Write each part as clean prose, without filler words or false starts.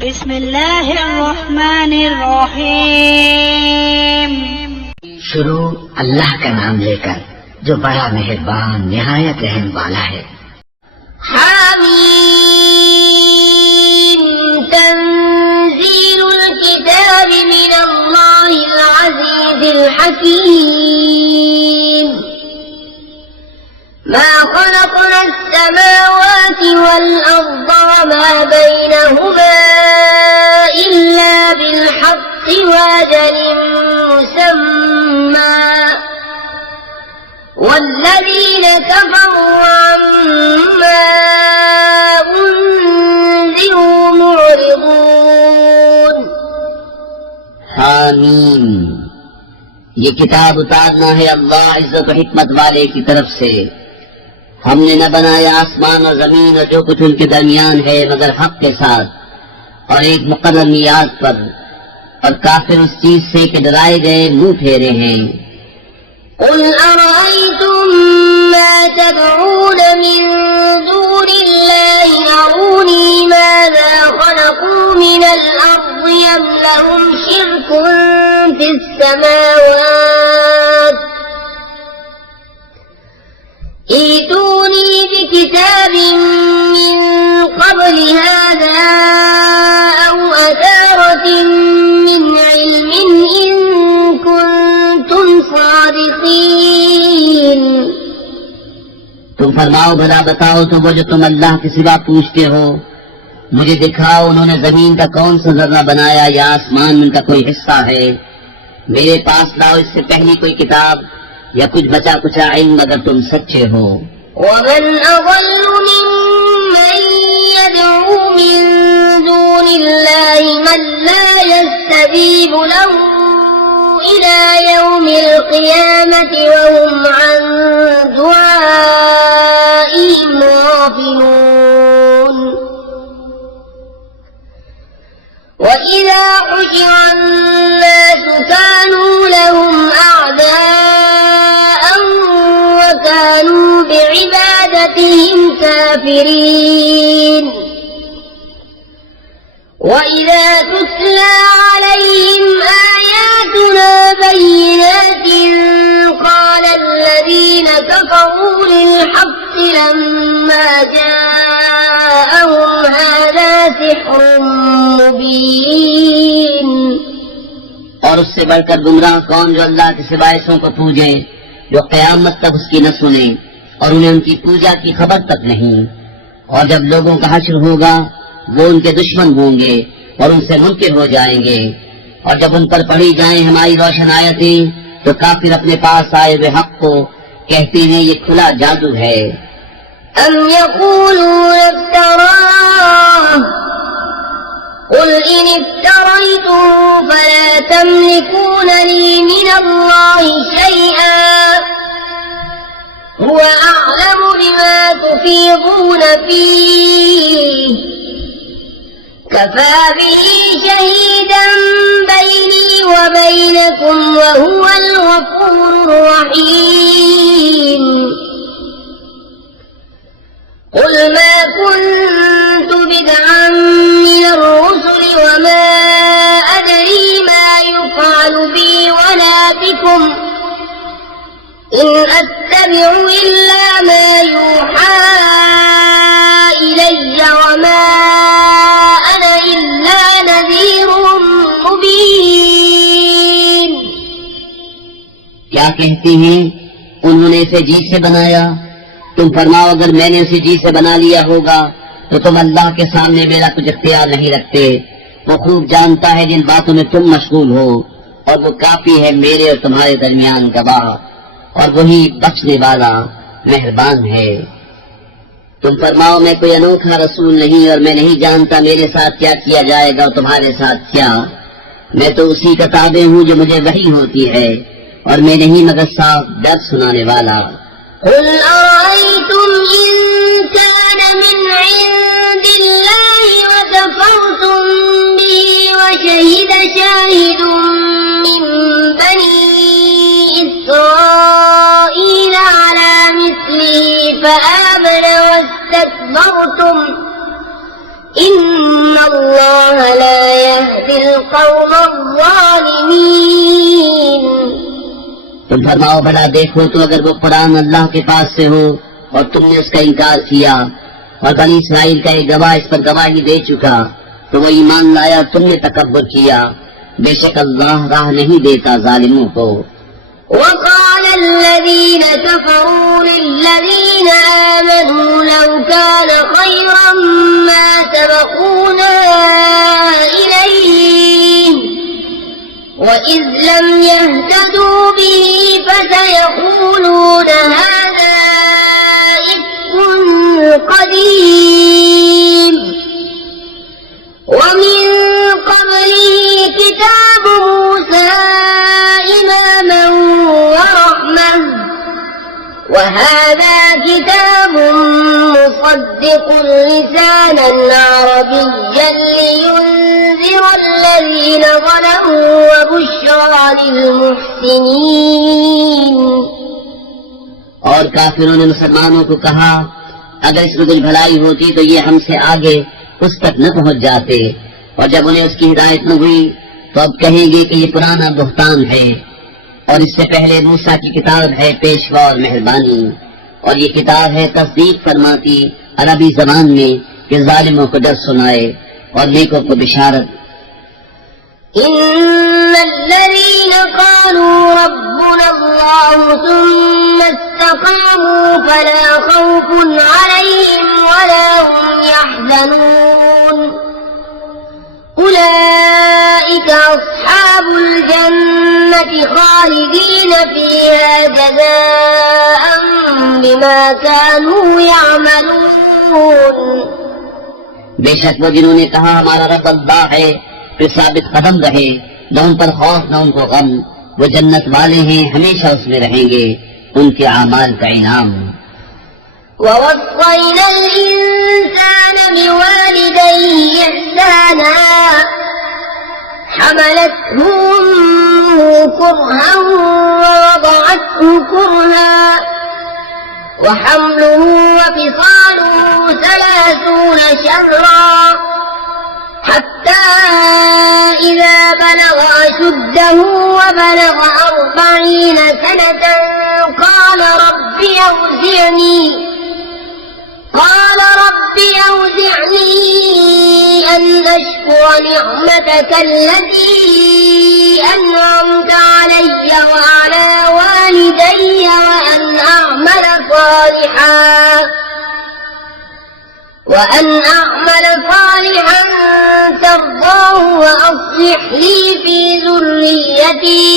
बिस्मिल्लाहिर्रहमानिर्रहीम। शुरू अल्लाह का नाम लेकर जो बड़ा मेहरबान निहायत रहम वाला है। हामीम तंजीलुल किताबि मिनल्लाहिल अज़ीज़िल हकीम। मा खलक़नास समावाति वल अर्ज़ वमा बैनहुमा इल्ला बिल हक़्क़ि वअजलिन मुसम्मा वल्लज़ीन कफ़रू अम्मा उन्ज़िरू मुअरिज़ून। हामीम, ये किताब उतारना है अल्लाह इज्जत और हिकमत वाले की तरफ से। हमने न बनाया आसमान और जमीन और जो कुछ उनके दरमियान है मगर हक के साथ और एक मुकर्रर मियाद पर, और काफिर उस चीज से कि डराए गए मुंह फेरे हैं। قل أرأيتم ما تدعون من دون الله أروني ماذا خلقوا من الأرض أم لهم شرك في السماوات ائتوني بكتاب من قبل هذا أو أثارة من علم إن كنتم صادقين। तुम फरमाओ भला बताओ तो वो जो तुम अल्लाह के सिवा पूछते हो, मुझे दिखाओ उन्होंने जमीन का कौन सा जर्रा बनाया या आसमान में उनका कोई हिस्सा है। मेरे पास लाओ इससे पहली कोई किताब या कुछ बचा कुचा इल्म अगर तुम सच्चे हो। ومن أضل ممن يدعو من دون الله من لا يستجيب له إلى يوم القيامة وهم عن دعائهم غافلون। وإذا حشر الناس كانوا لهم أعداء وكانوا بعبادتهم كافرين। وإذا تتلى عليهم آياتنا بينات قال الذين كفروا للحق لما جاءهم هذا سحر मुबीन। और उससे बढ़कर गुमराह कौन जो अल्लाह के सिवा ऐसों को पूजे जो क़यामत तक उसकी न सुने और उन्हें उनकी पूजा की खबर तक नहीं। और जब लोगों का हश्र होगा वो उनके दुश्मन होंगे और उनसे मुनकिर हो जाएंगे। और जब उन पर पढ़ी जाएं हमारी रोशन आयतें तो काफिर अपने पास आए हुए हक को कहते हैं ये खुला जादू है। अम यक़ूलून इफ्तराह قل إن افتريته فلا تملكون لي من الله شيئا هو أعلم بما تفيضون فيه كفى به شهيدا بيني وبينكم وهو الغفور الرحيم। قل ما كنت بدعا من الرسل وما أدري ما يفعل بي ولا بكم إن أتبع إلا ما يوحى إلي وما أنا إلا نذير مبين। क्या कहती हैं उन्होंने इसे जी से बनाया? तुम फरमाओ अगर मैंने उसे जी से बना लिया होगा तो तुम अल्लाह के सामने मेरा कुछ इख्तियार नहीं रखते। वो खूब जानता है जिन बातों में तुम मशगूल हो और वो काफी है मेरे और तुम्हारे दरमियान गवाह और वही बख्शने वाला मेहरबान है। तुम फरमाओ मैं कोई अनोखा रसूल नहीं और मैं नहीं जानता मेरे साथ क्या किया जाएगा और तुम्हारे साथ क्या। मैं तो उसी का ताबे हूँ जो मुझे वही होती है और मैं नहीं मगर साफ दर्द सुनाने वाला। قل أرأيتم إن كان من عند الله وكفرتم به وشهد شاهد من بني إسرائيل على مثله فآمن واستكبرتم إن الله لا يهدي القوم الظالمين। तुम फरमाओ भला देखो तो अगर वो कुरान अल्लाह के पास से हो और तुमने उसका इनकार किया और बनी इस्राइल का एक गवाह इस पर गवाही दे चुका तो वो ईमान लाया, तुमने तकब्बुर किया, बेशक अल्लाह राह नहीं देता जालिमों को। وقال الذين كفروا للذين آمنوا لو كان خيرا ما سبقونا إليه وإذ لم يهتدوا به فسيقولون هذا إفك قديم ومن قبله كتاب موسى إماما ورحمة وهذا كتاب مصدق لسانا عربيا لينذر الذين ظلموا وبشرى للمحسنين। और काफिरों ने मुसलमानों को कहा अगर इसमें कुछ भलाई होती तो ये हमसे आगे उस तक न पहुंच जाते, और जब उन्हें उसकी हिदायत न हुई तो अब कहेंगे कि ये पुराना बुहतान है और इससे पहले मूसा की किताब है पेशवा और मेहरबानी, और ये किताब है तस्दीक फरमाती अरबी जबान में कि जालिमों को डर सुनाए और नेकों को बिशारत। इन्नल्लज़ीन क़ालू रब्बुना अल्लाहु सुम्मा इस्तक़ामू फला खौफुन अलैहिम वला हुम यहज़नून उलाइका अस्हाबुल जन्नति खालिदीन फीहा जज़ाअन बिमा कानू यअमलून। बेशक वो जिन्होंने कहा हमारा रब अल्लाह है फिर साबित कदम रहे, न उन पर खौफ न उनको गम, वो जन्नत वाले हैं हमेशा उसमें रहेंगे, उनके आमाल का इनाम। ووصينا الإنسان بوالديه إحسانا حملته أمه كرها ووضعته كرها وحمله وفصاله 30 شهرا حتى إذا بلغ أشده وبلغ 40 سنة قال رب أوزعني أن أشكر نعمتك التي أنعمت علي وعلى والدي وأن أعمل صالحا ترضاه وأصلح لي في ذريتي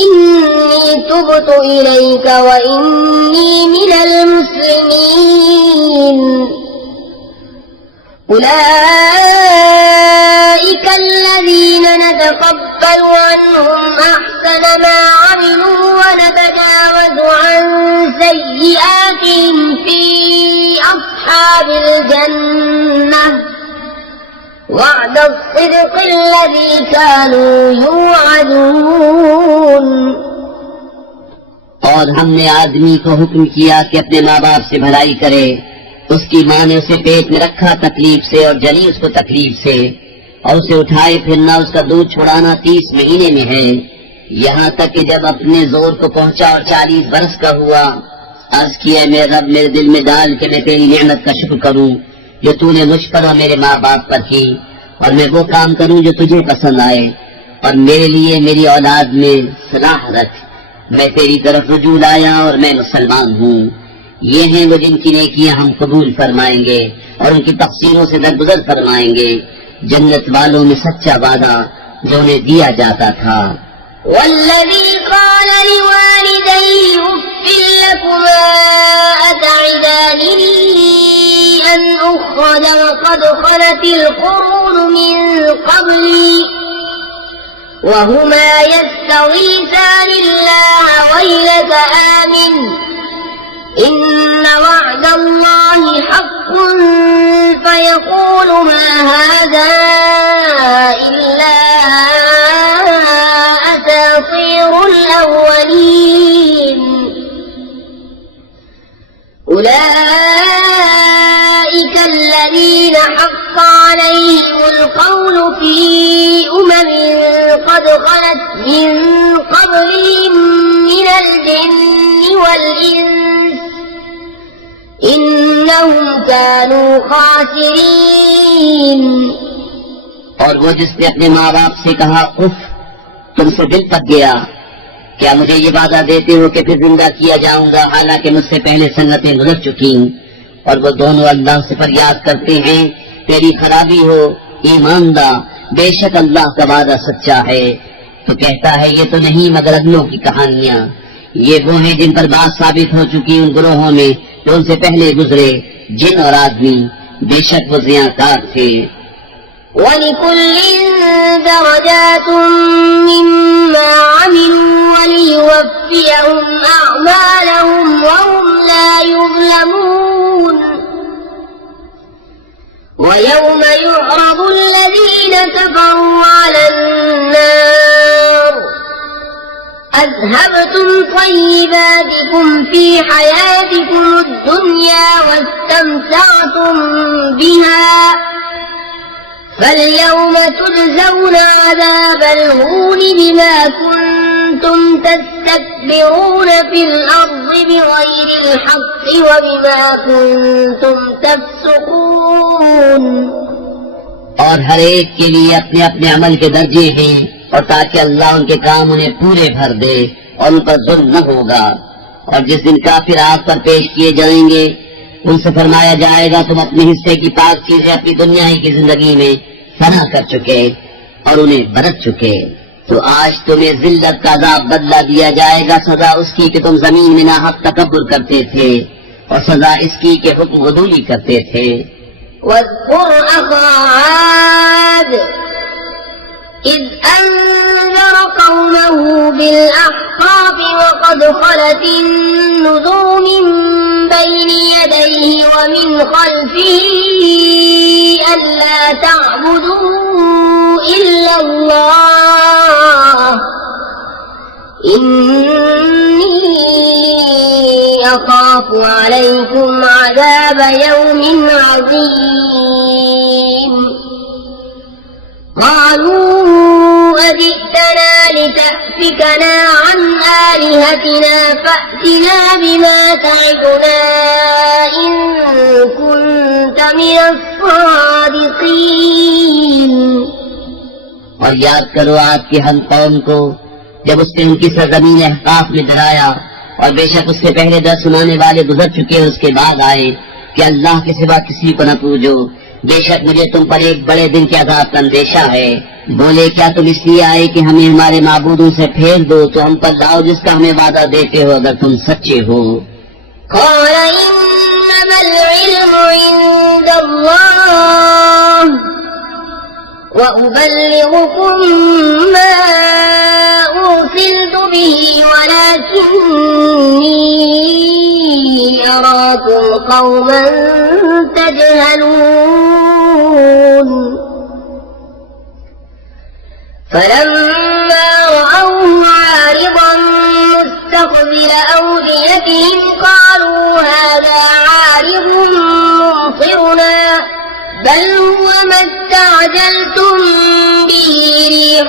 إني تبت إليك وإني من المسلمين। أولئك الذين نتقبل عنهم أحسن ما عملوا ونتجاوز عن سيئاتهم في أصحاب الجنة وعد الصدق الذي كانوا يوعدون। और हमने आदमी को हुक्म किया कि अपने माँ बाप से भलाई करे, उसकी माँ ने उसे पेट में रखा तकलीफ से और जली उसको तकलीफ से, और उसे उठाए फिरना उसका दूध छुड़ाना 30 महीने में है, यहाँ तक कि जब अपने जोर को पहुँचा और 40 बरस का हुआ, अर्ज किया मेरे रब मेरे दिल में डाल के मैं तेरी नेमत का शुक्र करूँ जो तूने मुझ पर और मेरे माँ बाप पर की, और मैं वो काम करूँ जो तुझे पसंद आए, और मेरे लिए मेरी औलाद में सलाह रख, मैं तेरी तरफ रुजू लाया और मैं मुसलमान हूँ। ये हैं वो जिनकी नेकियां हम कबूल फरमाएंगे और उनकी तकसीरों से दरगुजर फरमाएंगे, जन्नत वालों में सच्चा वादा जो उन्हें दिया जाता था। वल्लज़ी क़ाल लिवालिदैहि उफ़्फ़िन लकुमा अतअिदानी अन उख़्रज वक़द ख़लतिल क़ुरून मिन क़ब्ली वहुमा यस्तगीसानि अल्लाह वैलक आमिन إن وعد الله حق فيقول ما هذا إلا أساطير الأولين أولئك الذين حق عليهم القول قد خلت من قبلهم من الجن والإنس إنهم كانوا خاسرين। और वो जिसने अपने माँ बाप से कहा उफ, तुमसे दिल पक गया, क्या मुझे ये वादा देते हो कि फिर जिंदा किया जाऊंगा, हालांकि मुझसे पहले सन्नतें गुजर चुकी। और वो दोनों अल्लाह से फरियाद करते हैं, तेरी खराबी हो ईमानदार, बेशक अल्लाह का वादा सच्चा है। तो कहता है ये तो नहीं मगर अगलों की कहानियाँ, ये वो हैं जिन पर बात साबित हो चुकी उन गुरोहों में जो उनसे पहले गुजरे, जिन और आदमी, बेशक वो ज़ियाकार थे। وَلِكُلٍّ دَرَجَاتٌ مِّمَّا عَمِلُوا وَلِيُوَفِّيَهُمْ أَعْمَالَهُمْ وَهُمْ لَا يُظْلَمُونَ وَيَوْمَ يُعْرَضُ الَّذِينَ كَفَرُوا عَلَى النَّارِ أَذْهَبْتُمْ طَيِّبَاتِكُمْ فِي حَيَاتِكُمُ الدُّنْيَا وَاسْتَمْتَعْتُمْ بِهَا فَالْيَوْمَ تُجْزَوْنَ عَذَابَ الْهُونِ بِمَا كُنتُمْ تَسْتَكْبِرُونَ فِي الْأَرْضِ بِغَيْرِ الْحَقِّ وَبِمَا كُنتُمْ تَفْسُقُونَ। और हर एक के लिए अपने अपने अमल के दर्जे हैं, और ताकि अल्लाह उनके काम उन्हें पूरे भर दे और उन पर जुल्म न होगा। और जिस दिन काफिर आग पर पेश किए जाएंगे, उनसे फरमाया जाएगा तुम अपने हिस्से की पाक चीजें अपनी दुनिया की जिंदगी में फना कर चुके और उन्हें बरत चुके, तो आज तुम्हें जिल्लत का अज़ाब बदला दिया जाएगा, सजा उसकी कि तुम जमीन में नाहक तकब्बुर करते थे, और सजा इसकी कि हुक्म गुदूली करते थे। واذكر أخا عاد إذ أنذر قومه بالأحقاف وقد خلت النذر من بين يديه ومن خلفه ألا تعبدوا إلا الله إني أخاف عليكم عذاب يوم عظيم قالوا أجئتنا لتأفكنا عن آلهتنا فأتنا بما تعدنا إن كنت من الصادقين। और याद करो आपकी हम कौम को जब उसने उनकी सरजमीन अहकाफ में डराया, और बेशक उससे पहले दर सुनाने वाले गुजर चुके उसके बाद आए कि अल्लाह के सिवा किसी को न पूजो, बेशक मुझे तुम पर एक बड़े दिन के अज़ाब का अंदेशा है। बोले क्या तुम इसलिए आए कि हमें हमारे माबूदों से फेर दो, तो हम पर लाओ जिसका हमें वादा देते हो अगर तुम सच्चे हो। قال إنما العلم عند الله وأبلغكم ما أرسلت به ولكني أراكم قوما تجهلون فلما رأوه عارضا مستقبل أوديتهم قالوا هذا عارض ممطرنا بل هو ما استعجلتم به ريح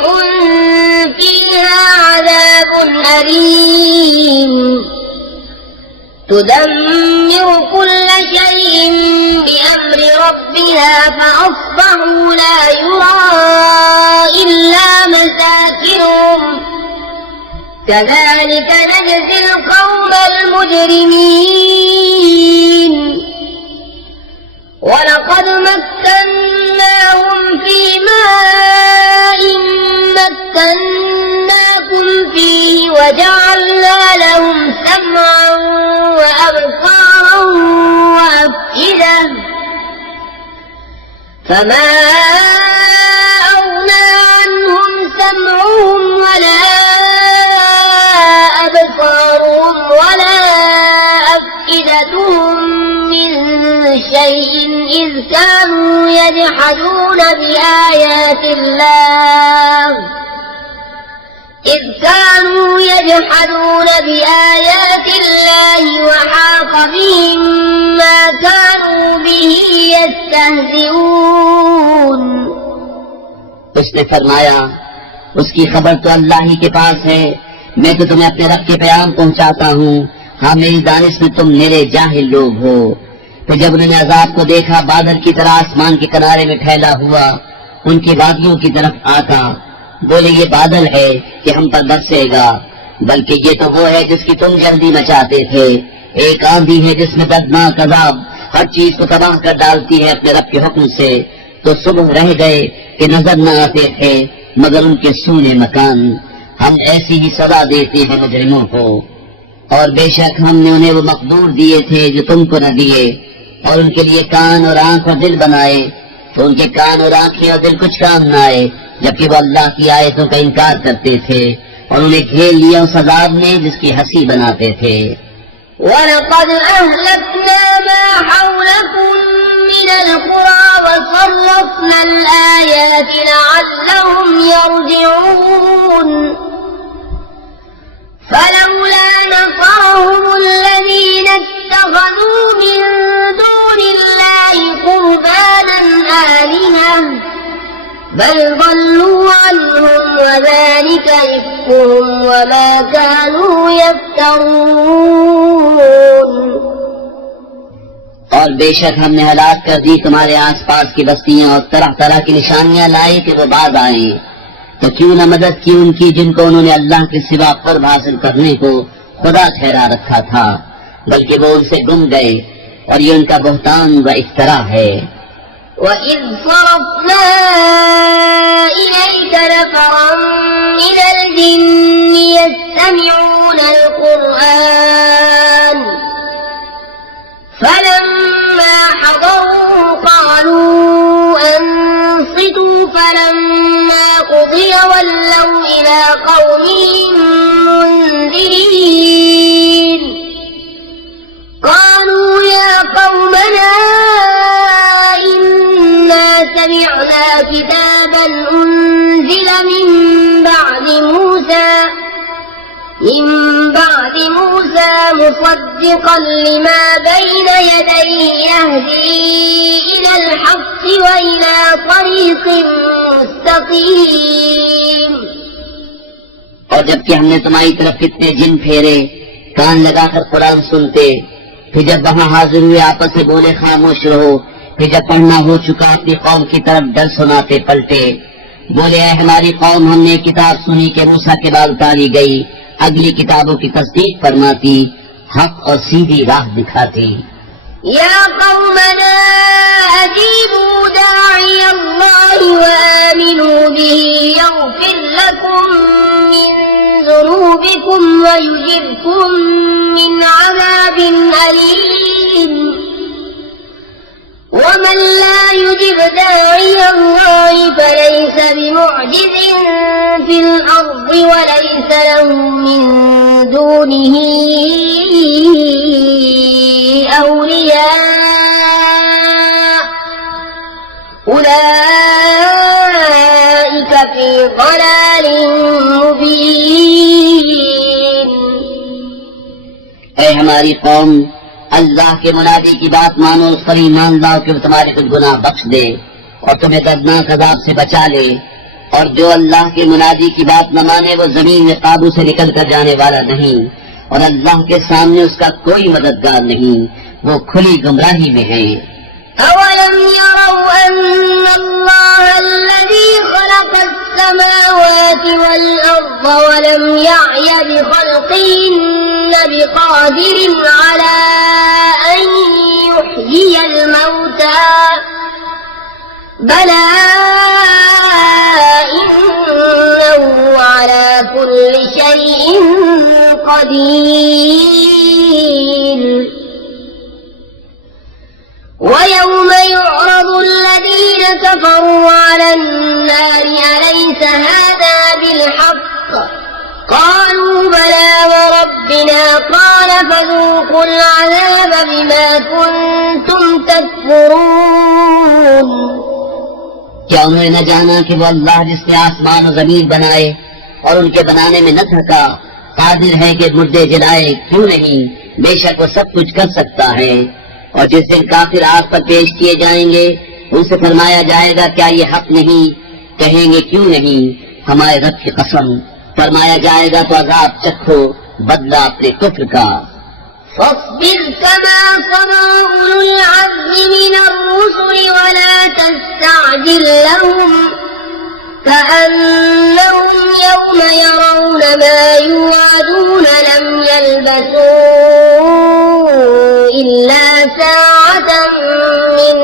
فيها عذاب أليم تدمر كل شيء بأمر ربها فأصبحوا لا يرى إلا مساكنهم كذلك نجزي القوم المجرمين ولقد مكناهم في ماء مكناكم فيه وجعلنا لهم سمعا وأبصارا وأفئدة فما أغنى عنهم سمعهم ولا أبصارهم ولا أفئدتهم من شيء إذ كانوا يجحدون بآيات الله وحاق بهم ما كانوا به يستهزئون। उसने फरमाया उसकी खबर तो अल्लाह ही के पास है। मैं तो तुम्हें अपने रब के पैगाम पहुंचाता हूँ। हाँ, मेरी दानिश में तुम मेरे जाहिल लोग हो। तो जब उन्होंने अजाब को देखा, बादल की तरह आसमान के किनारे में फैला हुआ उनकी वादियों की तरफ आता, बोले ये बादल है कि हम पर बरसेगा, बल्कि ये तो वो है जिसकी तुम जल्दी मचाते थे। एक आंधी है जिसमें दर्दनाक अजाब हर चीज को तबाह कर डालती है अपने रब के हुक्म से। तो सुबह रह गए कि नजर न आते थे मगर उनके सूने मकान। हम ऐसी ही सजा देते हैं मुजरिमों को। और बेशक हमने उन्हें वो मकदूर दिए थे जो तुमको न दिए, और उनके लिए कान और आंख और दिल बनाए, तो उनके कान और आंखें और दिल कुछ काम न आए, जबकि वो अल्लाह की आयतों का इनकार करते थे और उन्हें घेर लिया उस अज़ाब ने जिसकी हंसी बनाते थे। वलक़द अहलकना मा हौलकुम मिनल कुरा वसर्रफ़नल आयाति लअल्लहुम यरजिऊन फलौला नफ़रहुमुल लज़ीना इत्तख़ज़ू मिन दूनिल्लाहि क़ुरबानन आलिहah बल ضلوا عنهم وذلك إفكهم وما كانوا يفترون। और बेशक हमने हलाक कर दी तुम्हारे आसपास की बस्तियां और तरह तरह की निशानियां लाई कि वो बाद आए। तो क्यों न मदद की उनकी जिनको उन्होंने अल्लाह के सिवा क़ुर्ब हासिल करने को खुदा ठहरा रखा था, बल्कि वो उनसे गुम गए और ये उनका बुहतान व इफ्तरा है। وَإِذْ صَرَفْنَا إِلَيْكَ نَفَرًا مِنَ الْجِنِّ يَسْتَمِعُونَ الْقُرْآنَ فَلَمَّا حَضَرُوهُ قَالُوا أَنصِتُوا فَلَمَّا قُضِيَ وَلَّوْا إِلَى قَوْمِهِم مُنذِرِينَ قَالُوا يَا قَوْمَنَا سمعنا كتابا أنزل من بعد موسى مصدقا لما بين يديه يهدي إلى الحق وإلى طريق مستقيم। और जबकि हमने तुम्हारी तरफ कितने जिन फेरे, कान लगाकर कुरान सुनते, फिर जब वहाँ हाजिर हुए आपस में बोले खामोश रहो, फिर जब पढ़ना हो चुका अपनी कौम की तरफ डर सुनाते पलटे, बोले है हमारी कौम हमने किताब सुनी कि मूसा के बाद उतारी गई, अगली किताबों की तस्दीक फरमाती, हक और सीधी राह दिखाती। या कौमना अजीबू दाई अल्लाह व आमिनू बिही यग़फिर लकुम मिन ज़ुनूबिकुम व युजिरकुम मिन अज़ाबिन अलीम। ومن لا يجب داعي الله فليس بمعجز في الأرض وليس له من دونه أولياء أولئك في ضلال مبين। ऐ हमारी कौम, अल्लाह के मुनादी की बात मानो, उस पर ईमान लाओ कि वो तुम्हारे कुछ गुनाह बख्श दे और तुम्हें दर्दनाक अज़ाब से बचा ले। और जो अल्लाह के मुनादी की बात न माने वो जमीन में काबू से निकल कर जाने वाला नहीं, और अल्लाह के सामने उसका कोई मददगार नहीं, वो खुली गुमराही में है। अवलम यरौ अन्नल्लाह अल्लज़ी खलक़स समावाति वल अर्ज़ वलम यअय बिखल्क़िहिन्न बिक़ादिरिन अला अन युहयियल मौता बला इन्नहु अला कुल्लि शैइन क़दीर। ويوم يعرض الذين كفروا على النار أليس هذا بالحق قالوا بلى وربنا قال فذوقوا العذاب بما كنتم تكفرون। क्या उन्होंने न जाना कि वो अल्लाह जिसने आसमान और जमीन बनाए और उनके बनाने में न थका, कादिर है कि मुर्दे जलाए, क्यों नहीं, बेशक वो सब कुछ कर सकता है। और जिस दिन काफिर आग पर पेश किए जाएंगे उनसे फरमाया जाएगा क्या ये हक नहीं, कहेंगे क्यों नहीं, हमारे रब की कसम, फरमाया जाएगा तो अज़ाब चखो, बदला अपने कुफ्र का। فاصبر كما صبر أولو العزم من الرسل ولا تستعجل لهم كأنهم يوم يرون ما يوعدون لم يلبثوا إلا ساعة من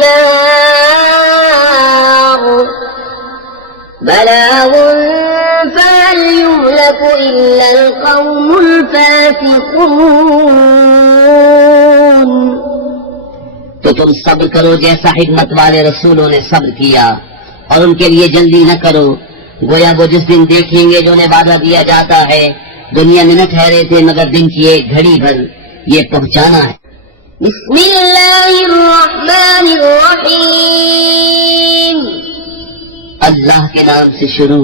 نار بلاغ فهل يهلك إلا القوم الفاسقون। तो तुम सब्र करो जैसा हिकमत वाले रसूलों ने सब्र किया, और उनके लिए जल्दी न करो, गोया वो जिस दिन देखेंगे जो उन्हें वादा दिया जाता है। दुनिया में न ठहरे थे मगर दिन की एक घड़ी भर ये पहुंचाना है। बिस्मिल्लाहिर्रहमानिर्रहीम। अल्लाह के नाम से शुरू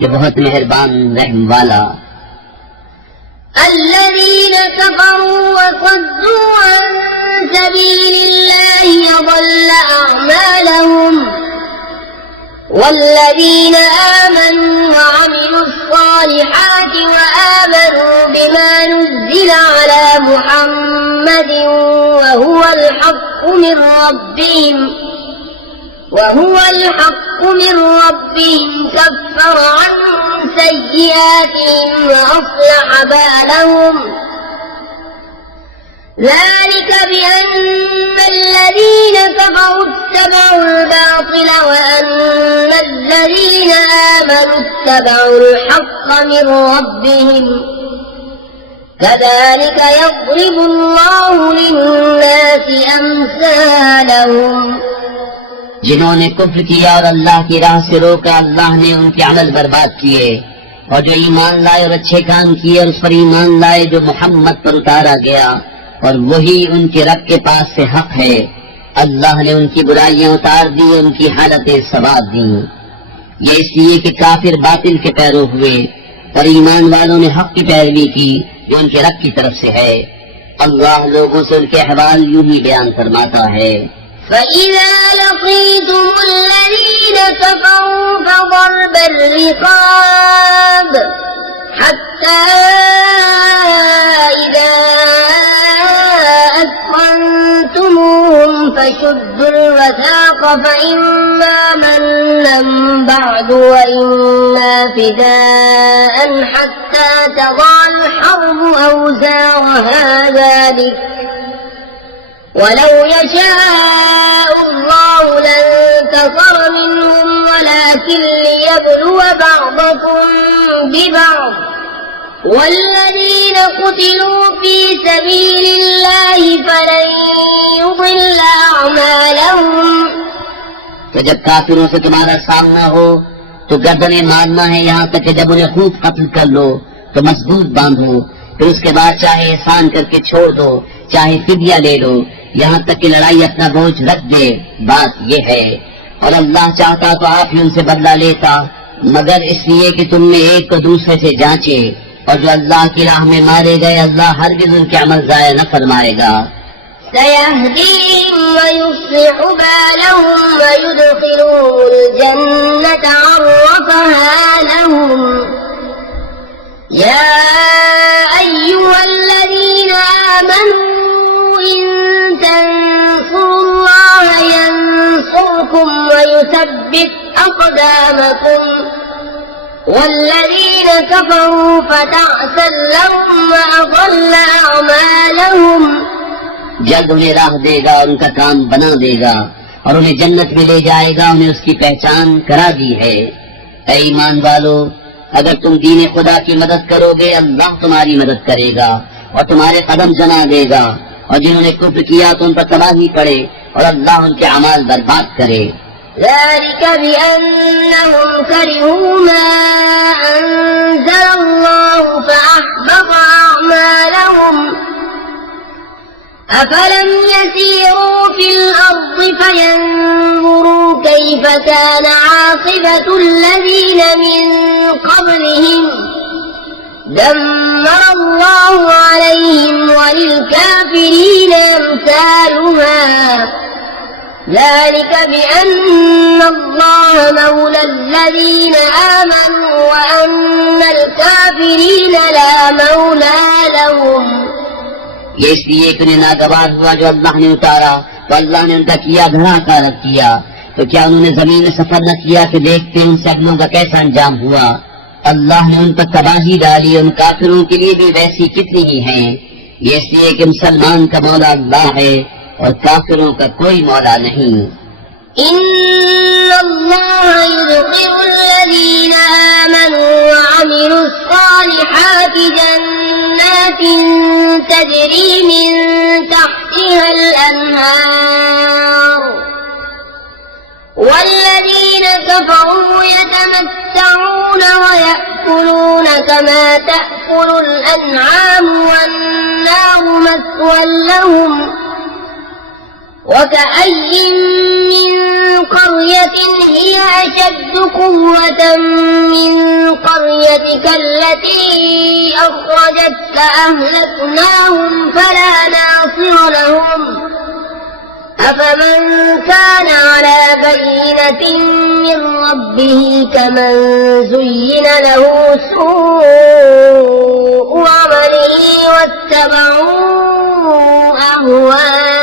जो बहुत मेहरबान रहम वाला। الذين كفروا وصدوا عن سبيل الله أضل أعمالهم والذين آمنوا وعملوا الصالحات وآمنوا بما نزل على محمد وهو الحق من ربهم كفر عنهم سيئاتهم وأصلح بالهم ذلك بأن الذين كفروا اتبعوا الباطل وأن الذين آمنوا اتبعوا الحق من ربهم كذلك يضرب الله للناس أمثالهم। जिन्होंने कुफ्र किया और अल्लाह की राह से रोका, अल्लाह ने उनके अमल बर्बाद किए, और जो ईमान लाए और अच्छे काम किए और उस पर ईमान लाए जो मोहम्मद पर उतारा गया, और वही उनके रब के पास से हक है। अल्लाह ने उनकी बुराइयां उतार दी, उनकी हालतें सवार दी। ये इसलिए कि काफिर बातिल के पैरो हुए और ईमान वालों ने हक की पैरवी की जो उनके रब की तरफ से है। अल्लाह लोगों से उनके अहवाल यूं ही बयान फरमाता है। فإذا لقيتم الذين كفروا فضرب الرقاب حتى إذا أثخنتموهم فشدوا الوثاق فإما منا بعد وإما فداء حتى تضع الحرب أوزارها ذلك ولو يشاء الله لانتصر منهم ولكن ليبلو بعضكم ببعض والذين قتلوا في سبيل الله فلن يضل أعمالهم। तो जब काफिरों से तुम्हारा सामना हो तो गर्दनें मारना है, यहाँ तक कि जब उन्हें खूब कत्ल कर लो तो मजबूत बांधो, फिर उसके बाद चाहे एहसान करके छोड़ दो, चाहे फिदिया ले लो, यहाँ तक कि लड़ाई अपना बोझ रख दे। बात ये है, और अल्लाह चाहता तो आप ही उनसे बदला लेता, मगर इसलिए कि तुम में एक को दूसरे से जांचे, और जो अल्लाह की राह में मारे गए अल्लाह हरगिज़ उनके अमल ज़ाया न फरमाएगा। سيهديهم ويصلح بالهم ويدخلهم الجنة عرفها لهم يا أيها الذين آمنوا إن تنصروا الله ينصركم ويثبت أقدامكم والذين كفروا فتعسا لهم وأضل أعمالهم। जल्द उन्हें राह देगा और उनका काम बना देगा और उन्हें जन्नत में ले जाएगा, उन्हें उसकी पहचान करा दी है। ऐ ईमान वालो, अगर तुम दीन खुदा की मदद करोगे अल्लाह तुम्हारी मदद करेगा और तुम्हारे कदम जना देगा, और जिन्होंने कुफ्र किया तो उन पर तबाही पड़े और अल्लाह उनके अमाल बर्बाद करे। ذلك بأنهم كرهوا ما أنزل الله فأحبط أعمالهم أفلم يسيروا في الأرض فينظروا كيف كان عاقبة الذين من قبلهم دمر الله عليهم وللكافرين أمثالها ذلك بأن الله مولى الذين آمنوا وأن الكافرين لا مولى لهم ये इसलिए कि उन्हें नागवार हुआ जो अल्लाह ने उतारा, तो अल्लाह ने उनका किया घना कारक किया। तो क्या उन्होंने जमीन में सफर न किया कि देखते हैं उनसे अगलों का कैसा अंजाम हुआ। अल्लाह ने उन पर तबाही डाली, उन काफिरों के लिए भी वैसी कितनी ही हैं। ये इसलिए कि मुसलमान का मौला अल्लाह है और काफिरों का कोई मौला नहीं। इन्नल्लाह युदखिलुल्लज़ीना आमनू व अमिलुस्सालिहाति जन्नातिन तजरी मिन तहतिहल अन्हार वल्लज़ीना कफरू यतमत्तऊन व यअकुलून कमा तअकुलुल अन्आम वन्नारु मस्वन लहुम وكأين من قرية هي أشد قوة من قريتك التي أخرجتك أهلكناهم فلا ناصر لهم أفمن كان على بينة من ربه كمن زين له سوء عمله واتبعوا أهواءهم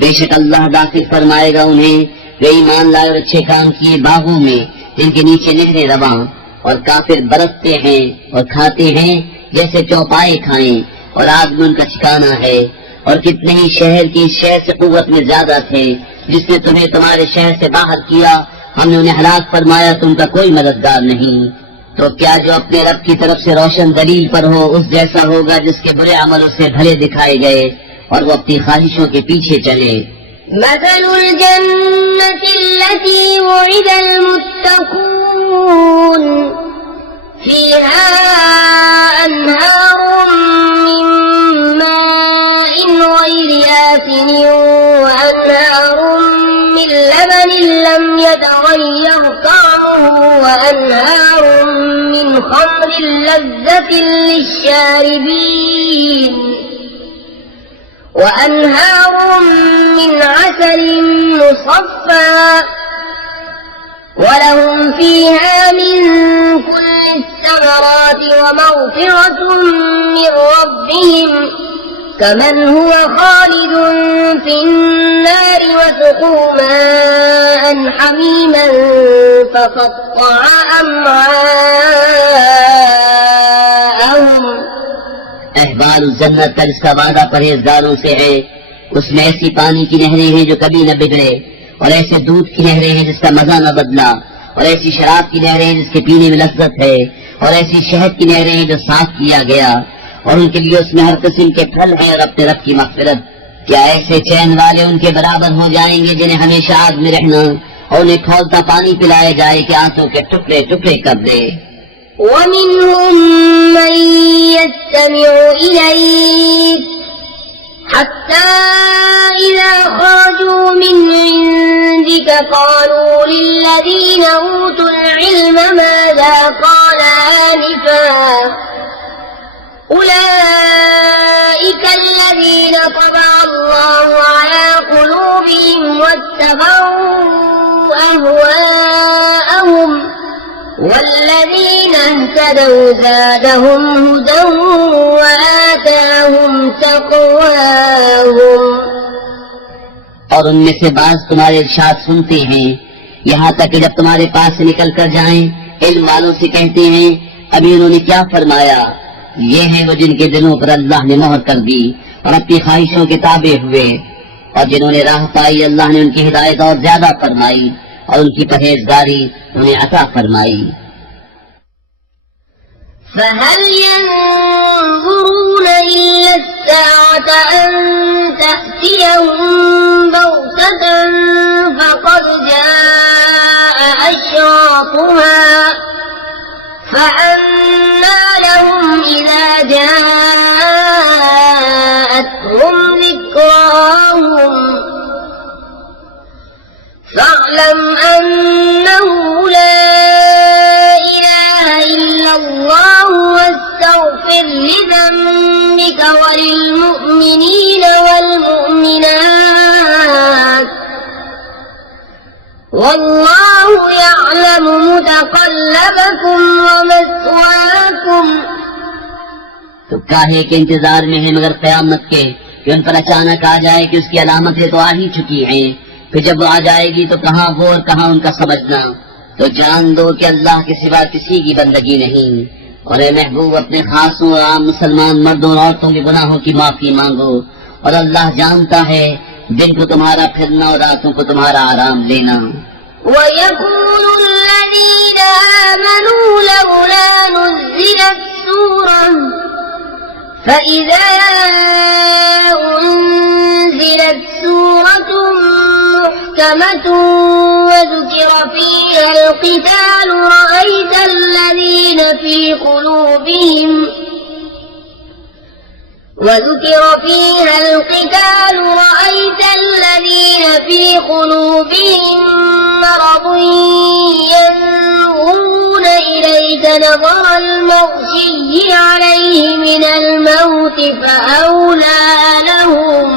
बेशक अल्लाह दाखिल फरमाएगा उन्हें वे ईमान लाए और अच्छे काम किए बागों में जिनके नीचे नहरें रवां, और काफिर बरसते हैं और खाते हैं जैसे चौपाए खाएं, और आग में उनका ठिकाना है। और कितने ही शहर की इस शहर से कुव्वत में ज्यादा थे जिसने तुम्हें तुम्हारे शहर से बाहर किया, हमने उन्हें हलाक फरमाया तो उनका कोई मददगार नहीं। तो क्या जो अपने रब की तरफ से रोशन दलील पर हो उस जैसा होगा जिसके बुरे अमल उसे भले दिखाए गए और वो अपनी ख्वाहिशों के पीछे चले। मसलुल जन्नतिल्लती वुइदल मुत्तकून फीहा अन्हारुम मिन माइन गैरि आसिन व अन्हारुम मिन लबनिन लम यतगय्यर तअमुहु व अन्हारुम मिन खम्रिन लज़्ज़तिन लिश्शारिबीन وأنهار من عسل مصفى ولهم فيها من كل الثمرات ومغفرة من ربهم كمن هو خالد في النار وسقوا ماء حميما فقطع أمعاءهم अहबाल उस जन्नत का जिसका वादा परहेजगारों से है, उसमें ऐसी पानी की नहरें हैं जो कभी न बिगड़े, और ऐसे दूध की नहरें हैं जिसका मजा न बदला, और ऐसी शराब की नहरें हैं जिसके पीने में लज्जत है, और ऐसी शहद की नहरें हैं जो साफ किया गया, और उनके लिए उसमें हर किस्म के फल हैं और अपने रब की मग़फ़िरत। क्या ऐसे चैन वाले उनके बराबर हो जाएंगे जिन्हें हमेशा आग में रहना और उन्हें खौलता पानी पिलाया जाए कि आंसू के टुकड़े टुकड़े कर दे। ومنهم من يستمع إليك حتى إذا خرجوا من عندك قالوا للذين أوتوا العلم ماذا قال آنفا أولئك الذين طبع الله على قلوبهم واتبعوا أهواءهم والذين اهتدوا زادهم هدى وآتاهم तक़वाहुम। और उनमें से बाज तुम्हारे इरशाद सुनते हैं, यहाँ तक कि जब तुम्हारे पास से निकल कर जाएं, इल्म वालों से कहते हैं अभी उन्होंने क्या फरमाया। ये हैं वो जिनके दिलों पर अल्लाह ने मोहर कर दी और अपनी ख्वाहिशों के ताबे हुए, और जिन्होंने राह पाई अल्लाह ने उनकी हिदायत और ज्यादा फरमाई और उनकी परहेजगारी उन्हें अता फरमाई। فهل ينظرون إلا الساعة أن تأتيهم بغتة فقد جاء أشراطها فأنى لهم إذا جاءتهم ذكراهم فاعلم أنه لا إله إلا الله واستغفر لذنبك وللمؤمنين والمؤمنات वल्लाहु यअलमु मुतक़ल्लबकुम व मस्वाकुम। तो काहे के इंतजार में है मगर क़यामत के कि उन पर अचानक आ जाए कि उसकी अलामतें तो आ ही चुकी हैं। फिर जब वो आ जाएगी तो कहाँ वो और कहाँ उनका समझना। तो जान दो कि अल्लाह के सिवा किसी की बंदगी नहीं। और ए महबूब अपने खासों और आम मुसलमान मर्दों और औरतों के गुनाहों की माफी मांगो। और अल्लाह जानता है दिन को तुम्हारा फिरना और रातों को तुम्हारा आराम लेना। वयक़ूलु अल्लज़ीना आमनू लौला नुज़्ज़िलत सूरह फ़इज़ा उन्ज़िलत सूरतुन मुहकमतुन वज़ुकिर फ़ीहा القتال رأيت الذين في قلوبهم وذكر فيها القتال رأيت الذين في قلوبهم مرض ينظرون إليك نظر المغشي عليه من الموت فأولى لهم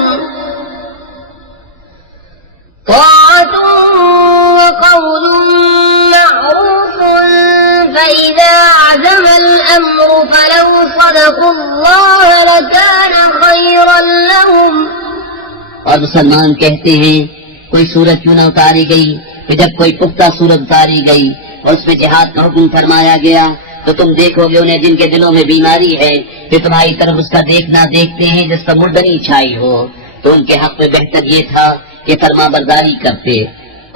طاعة وقول معروف فإذا عزم الأمر فلو صدقوا الله لكان خيرا لهم। और मुसलमान कहते हैं कोई सूरत क्यों न उतारी गई। कि जब कोई पुख्ता सूरत उतारी गई और उसमें जिहाद का हुक्म फरमाया गया तो तुम देखोगे उन्हें जिनके दिलों में बीमारी है कि तुम्हारी तरफ उसका देखना देखते हैं जिसका मुर्दनी छाई हो। तो उनके हक में बेहतर ये था कि फरमाबरदारी करते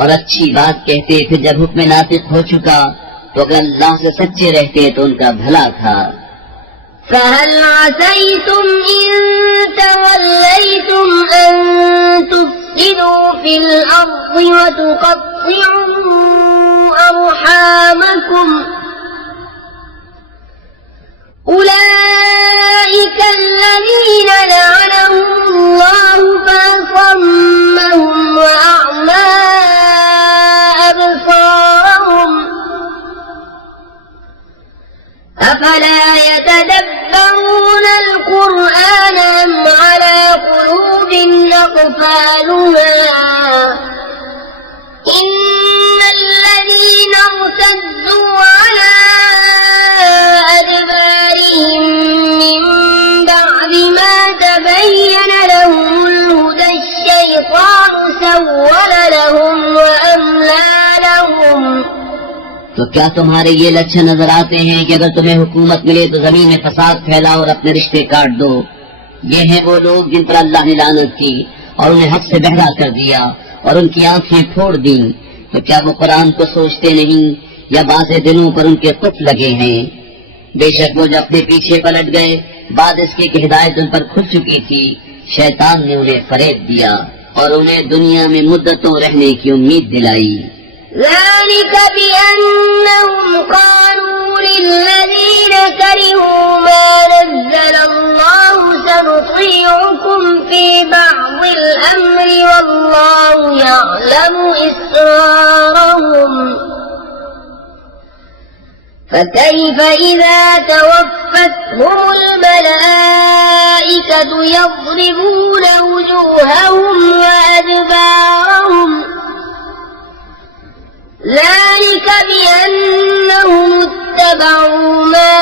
और अच्छी बात कहते। फिर जब हुक्म नातिक हो चुका तो अगर अल्लाह से सच्चे रहते तो उनका भला था। فهل عسيتم إن توليتم أن تفسدوا في الأرض وتقطعوا أرحامكم أولئك الذين لعنهم الله فأصمهم وأعمى أبصارهم أفلا يتدبرون القرآن أم على قلوب أقفالها إن الذين ارتدوا على أدبارهم من بعد ما تبين لهم الهدى الشيطان سول لهم وأملى لهم। तो क्या तुम्हारे ये लक्षण नजर आते हैं कि अगर तुम्हें हुकूमत मिले तो जमीन में फसाद फैलाओ और अपने रिश्ते काट दो। ये हैं वो लोग जिन पर अल्लाह ने लानत की और उन्हें हक से बहरा कर दिया और उनकी आंखें फोड़ दी। तो क्या वो कुरान को सोचते नहीं या बातें दिलों पर उनके कुफ लगे हैं। बेशक वो जो अपने पीछे पलट गए बाद इसके कि हिदायत उन पर खुल चुकी थी शैतान ने उन्हें फरेब दिया और उन्हें दुनिया में मुद्दतों रहने की उम्मीद दिलाई। ذلك بأنهم قالوا للذين كرهوا ما نزل الله سنطيعكم في بعض الأمر والله يعلم إسرارهم فكيف إذا توفتهم الملائكة يضربون وجوههم وأدبارهم ذلك بأنهم اتبعوا ما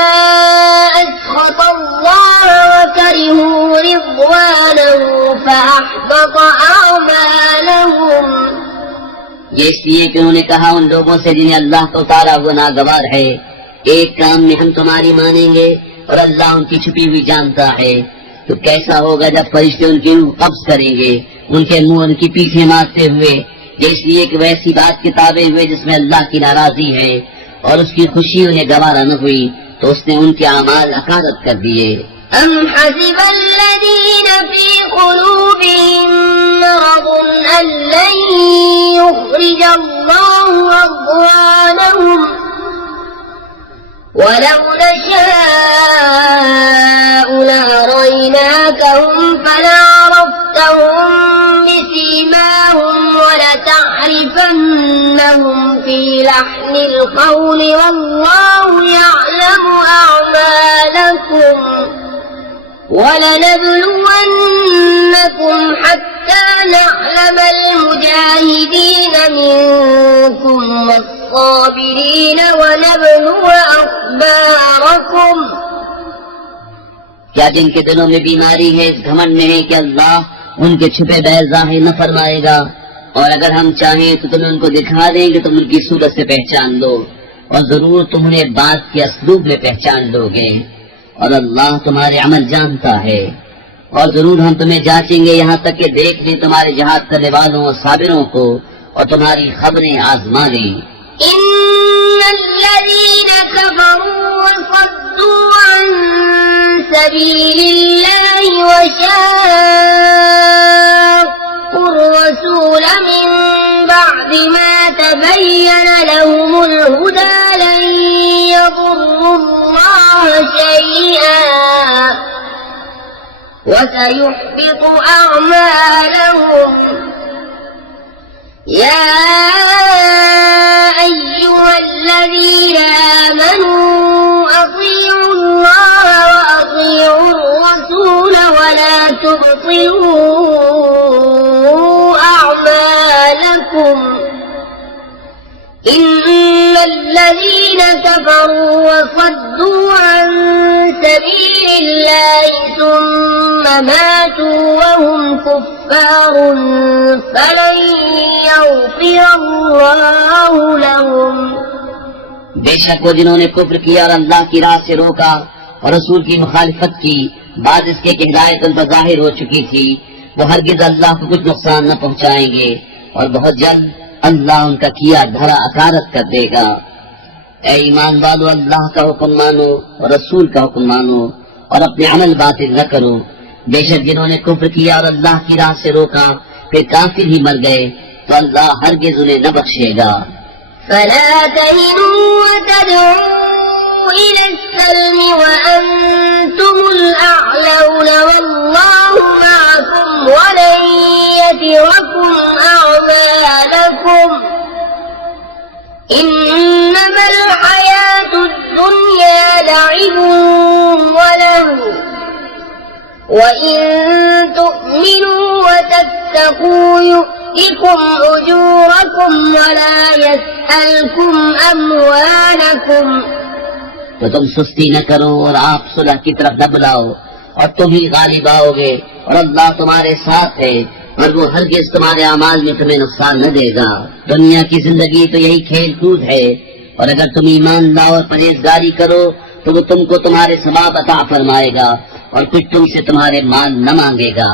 أسخط الله وكرهوا رضوانه فأحبط أعمالهم। ये इसलिए कि उन्होंने कहा उन लोगों से जिन्हें अल्लाह को उतारा हुआ नागवार है एक काम में हम तुम्हारी मानेंगे और अल्लाह उनकी छुपी हुई जानता है। तो कैसा होगा जब फरिश्ते उनकी रूह कब्ज करेंगे उनके मुंह उनकी पीछे मारते हुए। इसलिए कि वैसी बात किताबें हुए जिसमें अल्लाह की नाराजी है और उसकी खुशी उन्हें गवारा न हुई तो उसने उनके अमाल हकारत कर दिए। أم حسب الذين في قلوبهم مرض أن لن يخرج الله أضغانهم ولو نشاء لأريناكهم فلعرفتهم بسيماهم ولتعرفنهم في لحن القول والله يعلم أعمالكم ولنبلونكم حتى نعلم المجاهدين منكم الصابرين ونبلو أخباركم क्या जिनके दिलों में बीमारी है, इस घमंड में है कि अल्लाह उनके छुपे बैर जाहिर न फरमाएगा, और अगर हम चाहें तो तुम्हें उनको दिखा देंगे, तुम उनकी सूरत से पहचान लो, और जरूर तुम उन्हें बात के असलूब में पहचान लोगे, और अल्लाह तुम्हारे अमल जानता है। और जरूर हम तुम्हें जांचेंगे यहाँ तक कि देख लें तुम्हारे जहाद करने वालों और साबिरों को, और तुम्हारी खबरें आजमा लें। इन्नल्लज़ीन कफ़रू वसद्दू अन सबीलिल्लाहि वशाक़्क़ुर रसूल मिन बअदि मा तबय्यन लहुमुल हुदा लन यदुर्रुल्लाह शै'अन وسيحبط أعمالهم يا أيها الذين آمنوا أطيعوا الله وأطيعوا الرسول ولا تبطلوا أعمالكم إن الذين كفروا وصدوا عن سبيل الله ثم ماتوا وهم كفار فلن يغفر الله لهم। बेशक वो जिन्होंने कुफ्र किया और अल्लाह की राह से रोका और रसूल की मुखालिफत की, बाद इसके कि हिदायत उन पर जाहिर हो चुकी थी, वो हरगिज अल्लाह को कुछ नुकसान न पहुँचाएंगे, और बहुत जल्द अल्लाह उनका किया धरा अकारत कर देगा। ऐ ईमान वालो, अल्लाह का हुक्म मानो और रसूल का हुक्म मानो, और अपने अमल बातिल न करो। बेशक जिन्होंने कुफ्र किया और अल्लाह की राह से रोका फिर काफिर ही मर गए, तो अल्लाह हरगिज उन्हें न बख्शेगा। फला तहिनू वतदऊ इला अस्सल्म वअंतुमुल अअलौन वल्लाहु मअकुम वलन यतिरकुम अअमालकुम इन्नमल हयातुद दुन्या लइबुन वलहु वइन तु'मिनू वतत्तकू यु'तिकुम उजूरकुम वला यसअलकुम अमवालकुम। तो तुम सुस्ती न करो और आप सुलह की तरफ न बुलाओ, और तुम ही गालिब आओगे, और अल्लाह तुम्हारे साथ है, और वो हरगिज तुम्हारे अमाल में तुम्हें नुकसान न देगा। दुनिया की जिंदगी तो यही खेल कूद है, और अगर तुम ईमान लाओ और परहेजगारी करो तो वो तुमको तुम्हारे सवाब अता फरमाएगा, और कुछ तुमसे तुम्हारे माल न मांगेगा।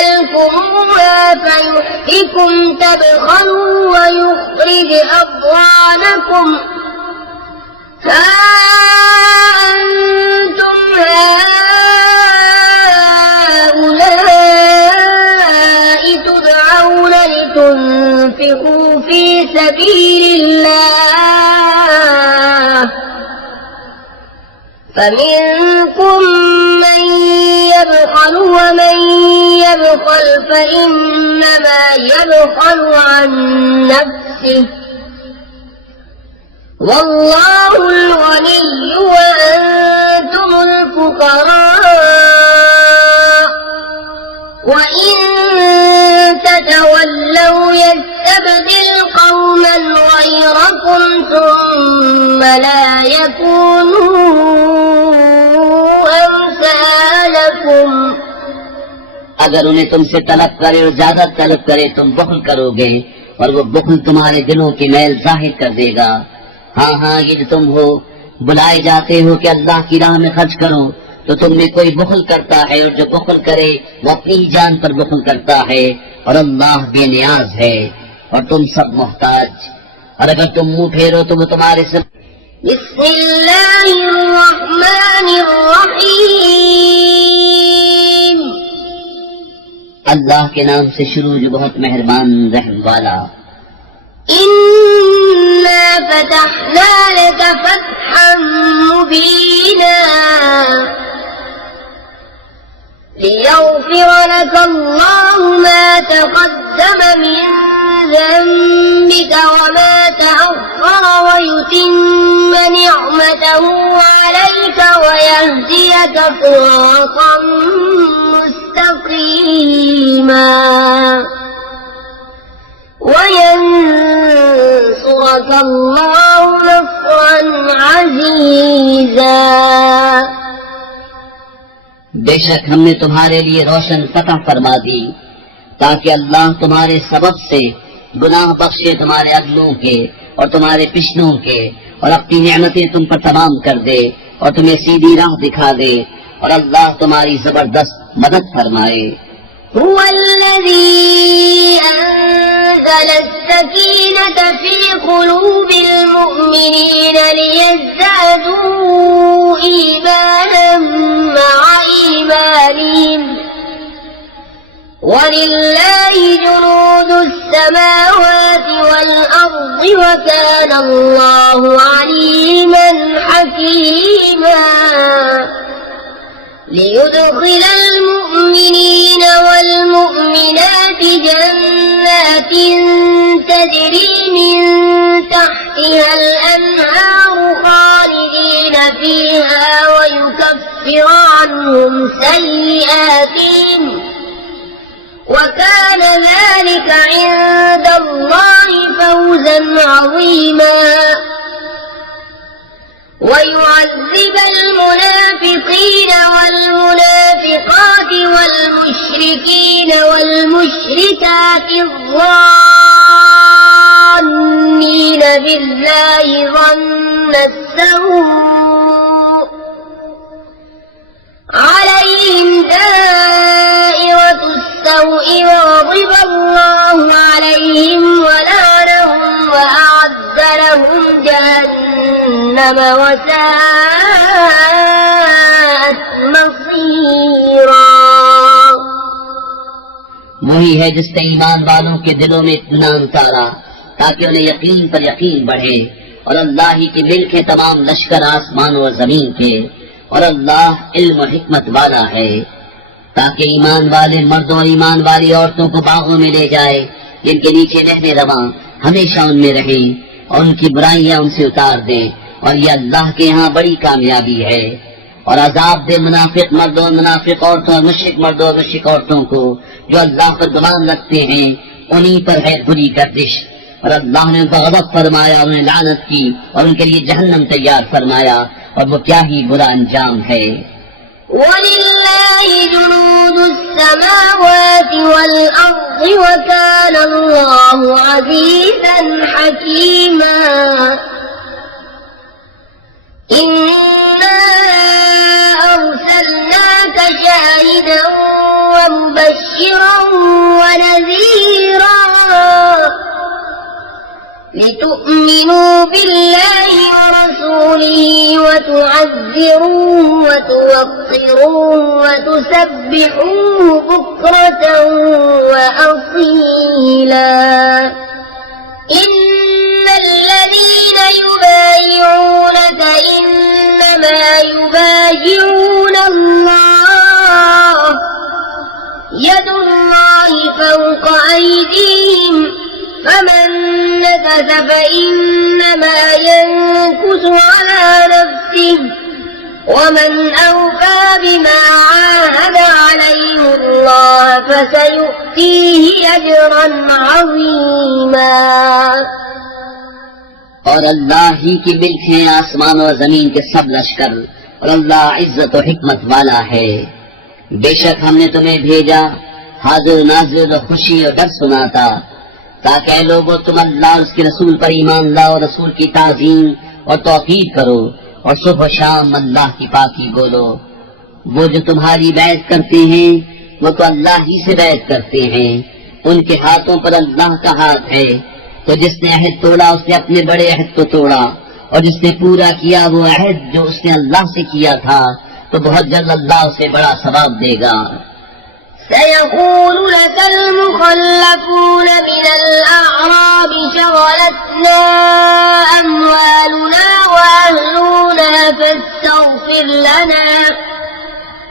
यस्अलकुमुहा फयुहतिकुम तबखलू वयुखरिज अضغانकुम हा अंतुम हाउलाइ तुदअऊन लितुनफिकू फी सबीलिल्लाह فمنكم من يبخل ومن يبخل فإنما يبخل عن نفسه والله الغني وأنتم الفقراء وإن تتولوا يستبدل قوما غيركم ثم لا يكونوا أمثالكم। अगर उन्हें तुमसे तलब करे और ज्यादा तलब करे तुम बुख्ल करोगे, और वो बुख्ल तुम्हारे दिलों की मैल जाहिर कर देगा। हाँ हाँ, ये जो तुम हो बुलाए जाते हो कि अल्लाह की राह में खर्च करो, तो तुम में कोई बुख्ल करता है, और जो बुख्ल करे वो अपनी ही जान पर बुख्ल करता है, और अल्लाह बेनियाज है और तुम सब मोहताज। और अगर तुम मुंह फेरो तो वो तुम्हारे सब। बिस्मिल्लाहिर्रहमानिर्रहीम, अल्लाह के नाम से शुरू जो बहुत मेहरबान रहम वाला। इन्ना फतहना लक फतहन मुबीना लियग़फिर लक अल्लाहु मा तक़द्दम मिन ذنبك وما تأخر ويتم نعمته عليك ويهديك صراطا مستقيما وينصرك ينصرك الله نصرا عزيزا। बेशक हमने तुम्हारे लिए रोशन फतह फरमा दी ताकि अल्लाह तुम्हारे सबब से गुनाह बख्शे तुम्हारे अगलों के और तुम्हारे पिछलों के, और अपनी नेमतें तुम पर तमाम कर दे और तुम्हें सीधी राह दिखा दे, और अल्लाह तुम्हारी जबरदस्त मदद फरमाए। هو الذي أنزل السكينة في قلوب المؤمنين ليزدادوا إيمانا مع إيمانهم ولله جنود السماوات والأرض وكان الله عليما حكيما ليدخل المؤمنين والمؤمنات جنات تجري من تحتها الأنهار خالدين فيها ويكفر عنهم سيئاتهم وكان ذلك عند الله فوزا عظيما ويعذب المنافقين والمنافقات والمشركين والمشركات الظانين بالله ظن السوء عليهم دائرة السوء وغضب الله عليهم ولعنهم وأعد لهم جهنم وساءت مصيرا। वही है जिसने ईमान वालों के दिलों में इत्मीनान उतारा ताकि उन्हें यकीन पर यकीन बढ़े, और अल्लाह ही के मिल्क है तमाम लश्कर आसमान और जमीन के, और अल्लाह इल्म और हिकमत वाला है, ताकि ईमान वाले मर्दों और ईमान वाली औरतों को बागों में ले जाए जिनके नीचे नहरें रवां हमेशा उनमें रहें, और उनकी बुराइयां उनसे उतार दे, और ये अल्लाह के यहाँ बड़ी कामयाबी है। और अजाब दे मुनाफिक मर्दों और मुनाफिक औरतों और मुशरिक मर्दों और मुशरिक औरतों को जो अल्लाह पर गुमान रखते हैं, उन्हीं पर है बुरी गर्दिश। और अल्लाह ने उनका गज़ब फरमाया, उन्हें लानत की और उनके लिए जहन्नम तैयार फरमाया, और वो क्या ही बुरा अंजाम है। वलिल्लाहि जुनूदुस्समावाति वल अर्दि वकान अल्लाहु अज़ीज़न हकीमा। इन्ना अर्सलनाका शाहिदन व मुबश्शिरन व नज़ीरा لتؤمنوا بالله ورسوله وتعزروه وتوقروه وتسبحوه بكرة وأصيلا إن الذين يبايعونك إنما يبايعون الله يد الله فوق أيديهم فمن نكث فإنما ينكث على نفسه ومن أوفى بما عاهد عليه الله فسيؤتيه أجرا عظيما। और अल्लाह ही की मिल्क है आसमान और जमीन के सब लश्कर, और अल्लाह इज्जत और हिकमत वाला है। बेशक हमने तुम्हें भेजा हाजिर नाजिर और खुशी और डर सुनाता ताकि लोगों तुम अल्लाह और उसके रसूल पर ईमान लाओ, रसूल की ताज़ीम और तौक़ीर करो, और सुबह शाम अल्लाह की पाकी बोलो। वो जो तुम्हारी बैत करते हैं वो तो अल्लाह ही से बैत करते हैं, उनके हाथों पर अल्लाह का हाथ है। तो जिसने अहद तोड़ा उसने अपने बड़े अहद को तोड़ा, और जिसने पूरा किया वो अहद जो उसने अल्लाह से किया था तो बहुत जल्द अल्लाह उसे बड़ा सवाब देगा। سيقول لك المخلفون من الأعراب شغلتنا أموالنا وأهلنا فاستغفر لنا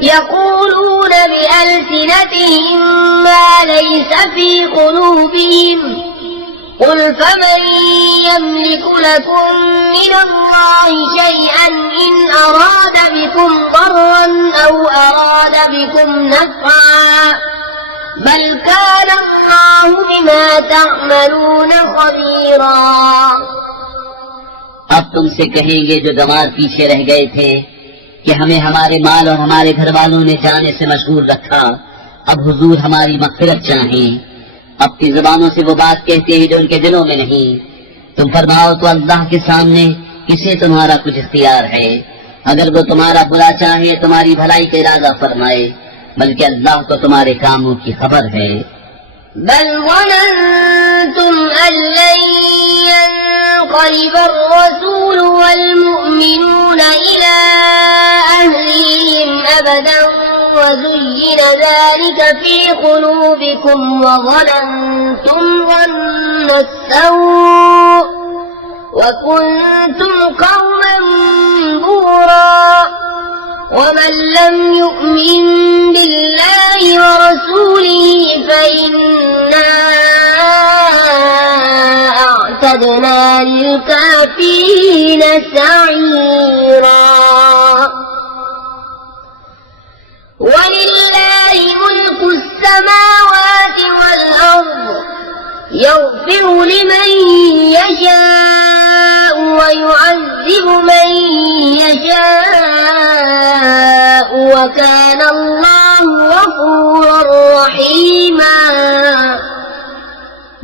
يقولون بألسنتهم ما ليس في قلوبهم قل فمن يملك لكم من الله شيئا إن أراد بكم ضرا أو أراد بكم نفعا بل كان الله بما تعملون خبيرا। अब तुमसे कहेंगे जो गंवार पीछे रह गए थे कि हमें हमारे माल और हमारे घर वालों ने जाने से मशगूल रखा, अब हुजूर हमारी मग़फ़िरत चाहें। अपनी ज़बानों से वो बात कहते हैं जो उनके दिलों में नहीं। तुम फरमाओ तो अल्लाह के सामने किसे तुम्हारा कुछ इख्तियार है? अगर वो तुम्हारा बुरा चाहे, तुम्हारी भलाई का इरादा फरमाए, बल्कि अल्लाह को तुम्हारे कामों की खबर है। बल ज़न्नतुम अल्लन यन्क़लिब अर्रसूल वल्मुअ्मिनून इला अहलिहिम अबदन वज़ुय्यिन ज़ालिक फ़ी क़ुलूबिकुम वज़ननतुम ज़न्न अस्सऊअ वकुन्तुम क़ौमन बूरा वमन लम युअ्मिन बिल्लाहि वरसूलिहि फ़इन्ना अअतदना लिलकाफ़िरीन सईरा। वलिल्लाहि मुल्कु अस्समावाति वल-अर्द यग़फ़िरु लिमन यशाअ वयुअज़्ज़िबु मन यशाअ वकान अल्लाहु गफ़ूरर रहीमा।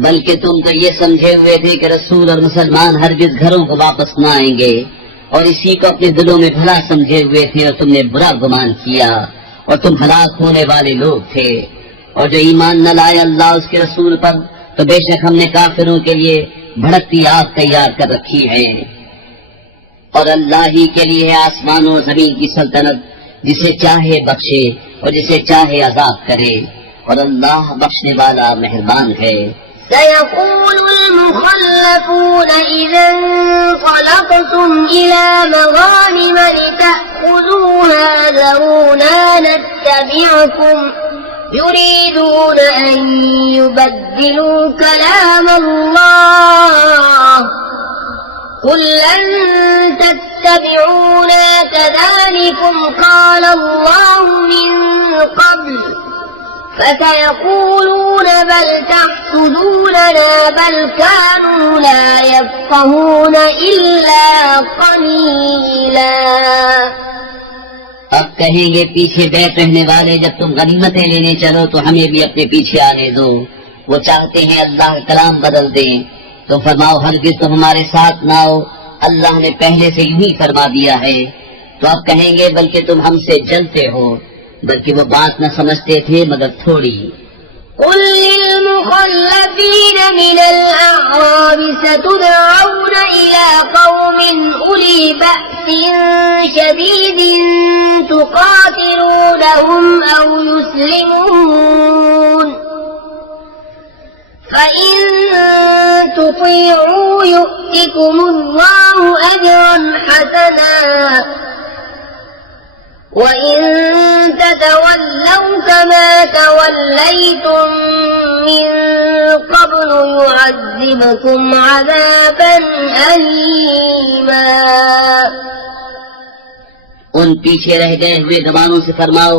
बल्कि तुम तो ये समझे हुए थे कि रसूल और मुसलमान हरगिज घरों को वापस न आएंगे, और इसी को अपने दिलों में भला समझे हुए थे, और तुमने बुरा गुमान किया, और तुम हलाक होने वाले लोग थे। और जो ईमान न लाए अल्लाह उसके रसूल पर, तो बेशक हमने काफिरों के लिए भड़कती आग तैयार कर रखी है। और अल्लाह ही के लिए है आसमानों और जमीन की सल्तनत, जिसे चाहे बख्शे और जिसे चाहे अजाब करे, और अल्लाह बख्शने वाला मेहरबान है। सयक़ूलुल मुख़ल्लफ़ून इज़ा इंक़लक़्तुम इला मग़ानिम लितअख़ुज़ूहा ज़रूना नत्तबि'कुम युरीदून अन युबद्दिलू कलाम अल्लाह क़ुल लन तत्तबि'ूना कज़ालिकुम क़ाल अल्लाहु मिन क़ब्ल फसयक़ूलून बल तहसुदूनना बल कानू ला यफ़क़हून इल्ला क़लीला। अब कहेंगे पीछे बैठ रहने वाले, जब तुम गनीमतें लेने चलो तो हमें भी अपने पीछे आने दो। वो चाहते हैं अल्लाह का कलाम बदल दें। तो फरमाओ हरगिज़ तुम हमारे साथ ना आओ, अल्लाह ने पहले से यूं ही फरमा दिया है। तो अब कहेंगे बल्कि तुम हमसे जलते हो, बल्कि वो बात न समझते थे मगर थोड़ी। قل للمخلفين من الأعراب ستدعون إلى قوم أولي بأس شديد تقاتلونهم أو يسلمون فإن تطيعوا يؤتكم الله أجرا حسنا وإن تتولوا كما توليتم من قبل يعذبكم عذابا أليما। उन पीछे रह गए हुए जवानों से फरमाओ,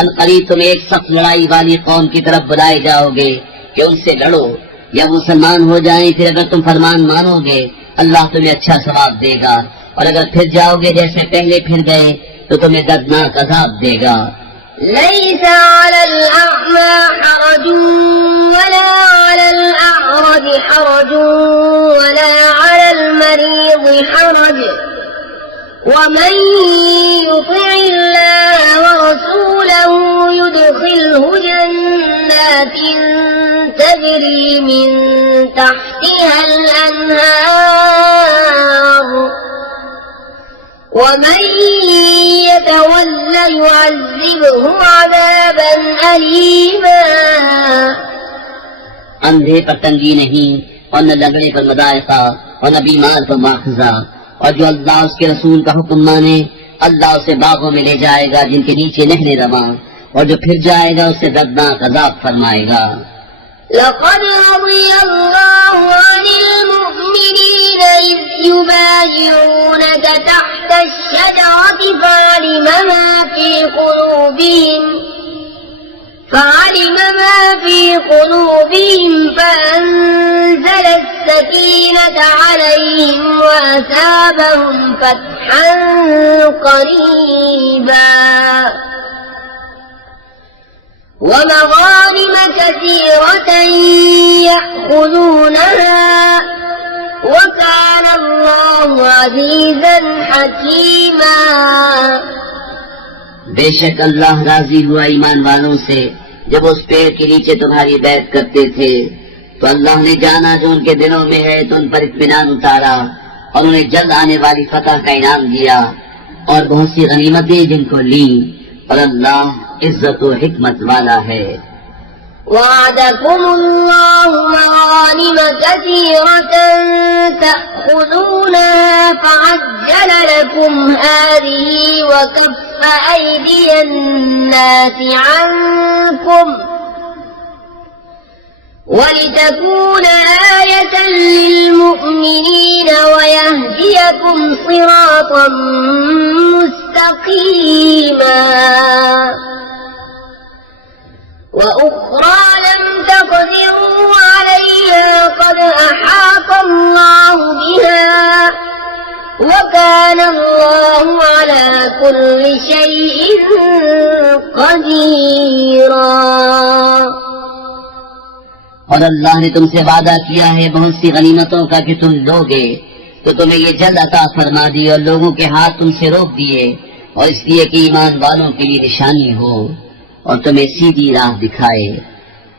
अनकरीब तुम एक सख्त लड़ाई वाली कौम की तरफ बुलाए जाओगे कि उनसे लड़ो, या मुसलमान हो जाएं। फिर अगर तुम फरमान मानोगे अल्लाह तुम्हें अच्छा सवाब देगा, और अगर फिर जाओगे जैसे पहले फिर गए तो तुम्हें दर्दनाक अज़ाब देगा। ليس على الأعمى حرج ولا على الأعرج حرج ولا على المريض حرج ومن يطع الله ورسوله يدخله جنات تجري من تحتها الأنهار ومن يتول يعذبه عذابا أليما। अंधे पर तंगी नहीं, और न लंगड़े पर मदायका, और न बीमार पर माखजा। और जो अल्लाह उसके रसूल का हुक्म माने अल्लाह उसे बागों में ले जाएगा जिनके नीचे नहरें रवां, और जो फिर जाएगा उससे दर्दनाक अज़ाब फरमाएगा। لقد رضي الله عن المؤمنين إذ يبايعونك تحت الشجرة فعلم ما في قلوبهم فأنزل السكينة عليهم وأثابهم فتحا قريبا ومغانم كثيرة يأخذونها وكان الله عزيزا حكيما। बेशक अल्लाह राजी हुआ ईमान वालों से जब उस पेड़ के नीचे तुम्हारी बैत करते थे, तो अल्लाह ने जाना जो उनके दिलों में है तो उन पर इत्मीनान उतारा और उन्हें जल्द आने वाली फतह का इनाम दिया और बहुत सी गनीमतें जिनको ली, और अल्लाह इज्जत और हिकमत वाला है। وعدكم الله مغانم كثيرة تأخذونها فعجل لكم هذه وكف أيدي الناس عنكم ولتكون آية للمؤمنين ويهديكم صراطا مستقيما وأخرى لم تقدروا عليها قد أحاط الله بها وكان الله على كل شيء قديرا। और अल्लाह ने तुमसे वादा किया है बहुत सी गनीमतों का कि तुम लोगे, तो तुम्हें ये जल्द अता फरमा दी और लोगों के हाथ तुमसे रोक दिए, और इसलिए कि ईमान वालों के लिए निशानी हो और तुम्हें सीधी राह दिखाए।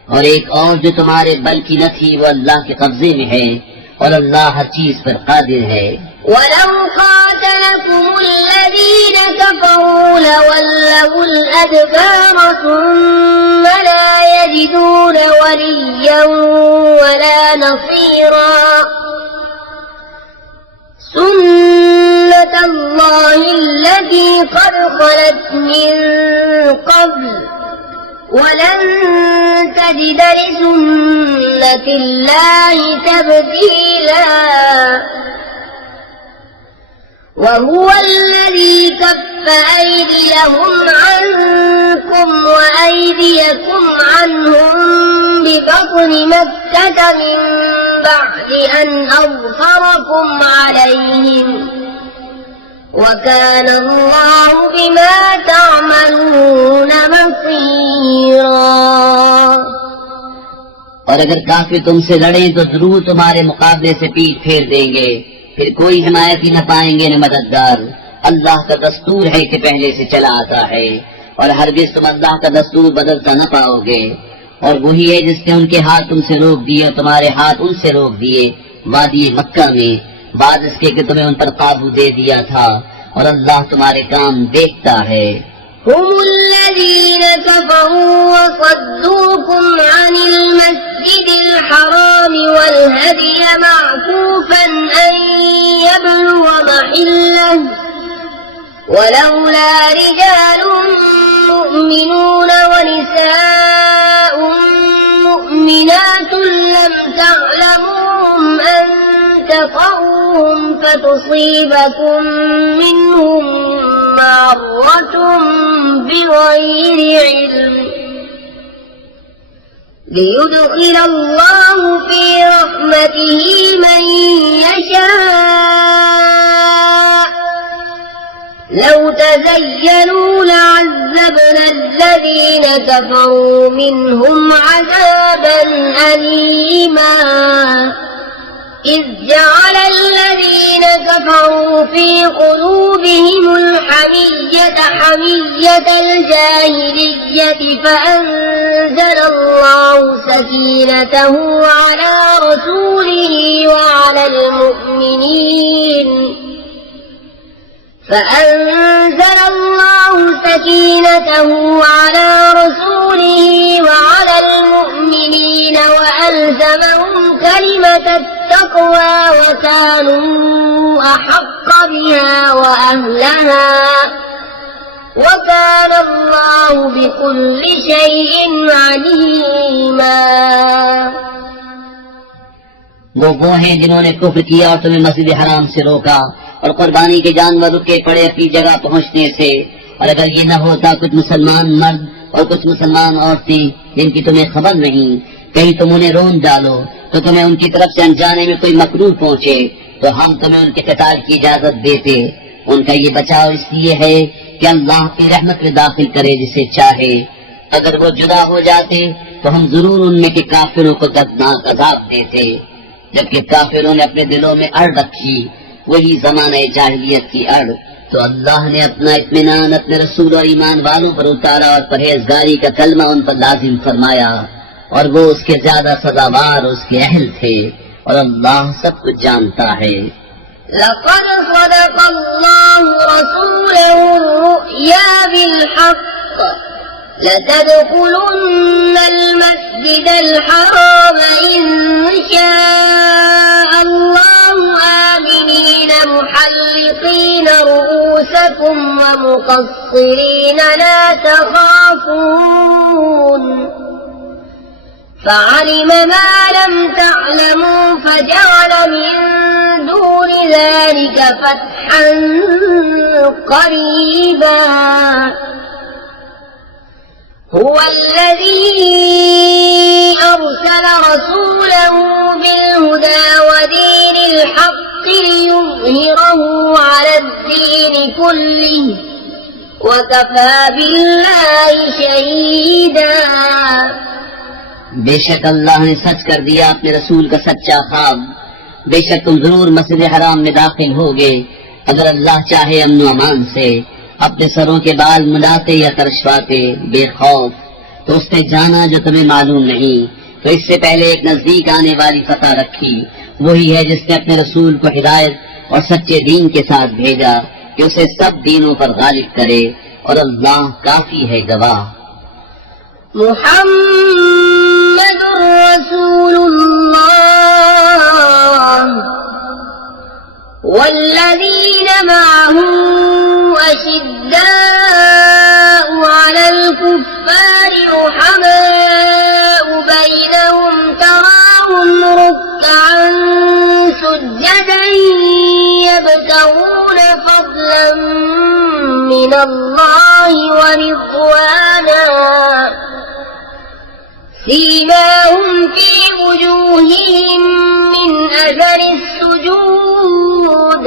और एक और जो तुम्हारे बल की न थी वो अल्लाह के कब्जे में है और अल्लाह हर चीज पर कादिर है। वलौ क़ातलकुम अल्लज़ीन कफ़रू लवल्लवु अल-अदबार सुम्मा ला यजिदून वलिय्यन वला नसीरा सुन्नतल्लाहि अल्लती क़द ख़लत मिन क़ब्ल वलन तजिद लिसुन्नतिल्लाहि तब्दीला वहुव अल्लज़ी कफ़्फ़ अयदियहुम अन्कुम वअयदियकुम अन्हुम बिबत्नि मक्कत मिन बअदि अन अज़फ़रकुम अलैहिम वकान अल्लाहु बिमा तअमलून बसीरा। और अगर काफिर तुमसे लड़े तो जरूर तुम्हारे मुकाबले से पीठ फेर देंगे, फिर कोई हिमायती न पाएंगे न मददगार। अल्लाह का दस्तूर है कि पहले से चला आता है और हरगिज़ तुम अल्लाह का दस्तूर बदलता न पाओगे। और वही है जिसने उनके हाथ तुमसे रोक दिए और तुम्हारे हाथ उनसे रोक दिए वादी मक्का में, बाद इसके कि तुम्हें उन पर काबू दे दिया था, और अल्लाह तुम्हारे काम देखता है। हुमुल्लज़ीन कफ़रू वसद्दूकुम अनिल मस्जिदिल हराम वल हदिय मअकूफन अन यबलुग महिल्लह वलौला रिजालुन मुमिनून वनिसाउन मुमिनातुन लम तअलमूहुम अन तक़ऊहुम फतुसीबकुम मिनहुम मार्रतुन बिग़ैरि इल्म लियुदखिल अल्लाहु फी रहमतिही मन यशा लौ तज़य्यनू लअज़्ज़बना الذين كفروا منهم عذابا أليما إذ جعل الذين كفروا في قلوبهم الحمية حمية الجاهلية فأنزل الله سكينته على رسوله وعلى المؤمنين فأنزل الله سكينته على رسوله وعلى المؤمنين وألزمهم كلمة التقوى وكانوا أحق بها وأهلها وكان الله بكل شيء عليما। वो हैं जिन्होंने कुफ्र किया और तुम्हें मस्जिद हराम से रोका और कुर्बानी के जानवर रुके पड़े अपनी जगह पहुंचने से। और अगर ये न होता कुछ मुसलमान मर्द और कुछ मुसलमान औरतें जिनकी तुम्हें खबर नहीं, कहीं तुम उन्हें रोन डालो तो तुम्हें उनकी तरफ से अनजाने में कोई मकरूह पहुँचे तो हम तुम्हें उनके क़िताल की इजाजत देते। उनका ये बचाव इसलिए है कि अल्लाह की रहमत में दाखिल करे जिसे चाहे। अगर वो जुदा हो जाते तो हम जरूर उनमें के काफिरों को दर्दनाक अजाब देते। जबकि काफिरों ने अपने दिलों में अड़ रखी, वही ज़माने जाहिलियत की अड़, तो अल्लाह ने अपना इत्मीनान अपने रसूल और ईमान वालों पर उतारा और परहेजगारी का कलमा उन पर लाजिम फरमाया, और वो उसके ज्यादा सजावार उसके अहल थे, और अल्लाह सब कुछ जानता है। लक़द सदक़ल्लाहु रसूलहु रुया बिल-हक़्क़ लतदख़ुलुन्नल मस्जिदल हराम इंशाअल्लाहु आमिनीन मुहल्लिक़ीन रुऊसकुम व मुक़स्सिरीन ला तख़ाफ़ून فعلم ما لم تعلموا فجعل من دون ذلك فتحا قريبا هو الذي أرسل رسوله بالهدى ودين الحق ليظهره على الدين كله وكفى بالله شهيدا। बेशक अल्लाह ने सच कर दिया अपने रसूल का सच्चा ख्वाब। बेशक तुम जरूर मस्जिद हराम में दाखिल होगे अगर अल्लाह चाहे अमन व अमान से, अपने सरों के बाल मुड़ाते या तरशवाते बेखौफ। तो उसने जाना जो तुम्हें मालूम नहीं, तो इससे पहले एक नजदीक आने वाली फतह रखी। वही है जिसने अपने रसूल को हिदायत और सच्चे दीन के साथ भेजा कि उसे सब दीनों पर गालिब करे, और अल्लाह काफी है गवाह। मुहम्मदुर रसूलुल्लाह वल्लज़ीन मअहू अशिद्दाउ अलल कुफ्फारि रुहमाउ बैनहुम तराहुम रुक्कअन सुज्जदन यब्तगून फज़लन मिनल्लाहि व रिضवाना सीमाहुम फी वुजूहिहिम मिन अथरि السجود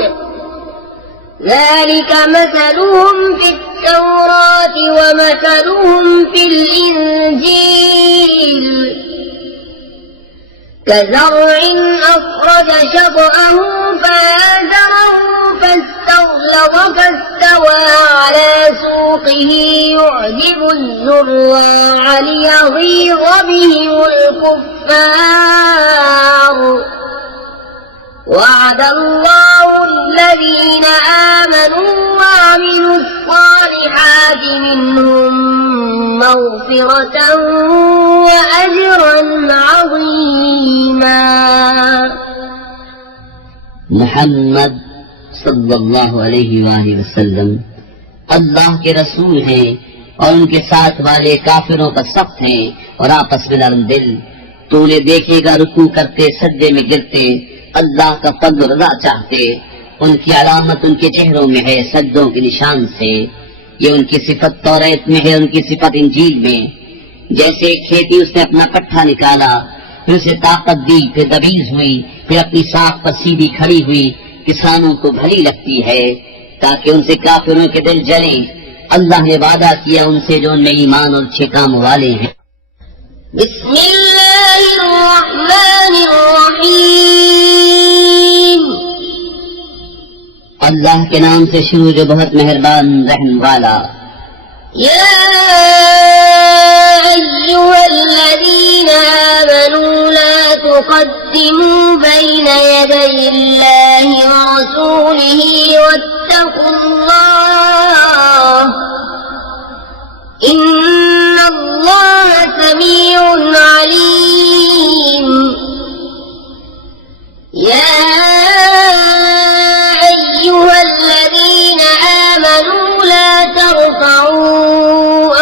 ذلك مثلهم في التوراة ومثلهم في الإنجيل كزرع أخرج شطأه فآزره فاستغلظ فاستوى على سوقه يعجب الزراع ليغيظ بهم الكفار وعد الله الذين آمنوا وعملوا الصالحات منهم مغفرة وأجرا عظيما। मुहम्मद सल्लल्लाहु अलैहि वसल्लम अल्लाह के रसूल हैं और उनके साथ वाले काफिरों पर सख्त हैं और आपस में नरम दिल। तो उन्हें देखेगा रुकू करते, सजदे में गिरते, अल्लाह का फज़्ल रज़ा चाहते। उनकी अलामत उनके चेहरों में है, सजदों के निशान से। ये उनकी सिफत तौरात में है, उनकी सिफत इंजील में। जैसे खेती उसने अपना पट्ठा निकाला, फिर उसे ताकत दी, फिर दबीज हुई, फिर अपनी साख पर सीधी खड़ी हुई, किसानों को भली लगती है ताकि उनसे काफिरों के दिल जले। अल्लाह ने वादा किया उनसे जो उनमें ईमान और अच्छे काम वाले हैं। बिस्मिल्लाहिर्रहमानिर्रहीम अल्लाह के नाम से शुरू जो बहुत मेहरबान रहम वाला। या अय्युहल्लज़ीना आमनू ला तुक़द्दिमू बैना यदयिल्लाहि व रसूलिही वत्तक़ुल्लाह इन्नल्लाह समीउन अलीम। या अय्युहल्लज़ीना आमनू ला तर्फ़अू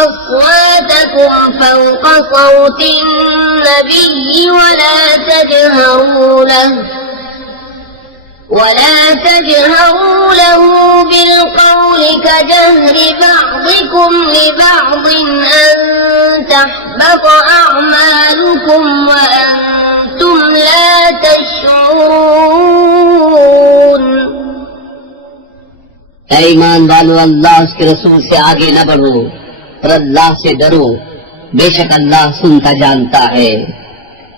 अस्वातकुम फ़ौक़ صوتि النبي ولا تجهروا له بالقول كجهر بعضكم لبعض أن تحبط أعمالكم وأنتم وأنتم لا تشعرون ऐ ईमान वालो, अल्लाह उसके रसूल से आगे न बढ़ो और अल्लाह से डरो, बेशक अल्लाह सुनता जानता है।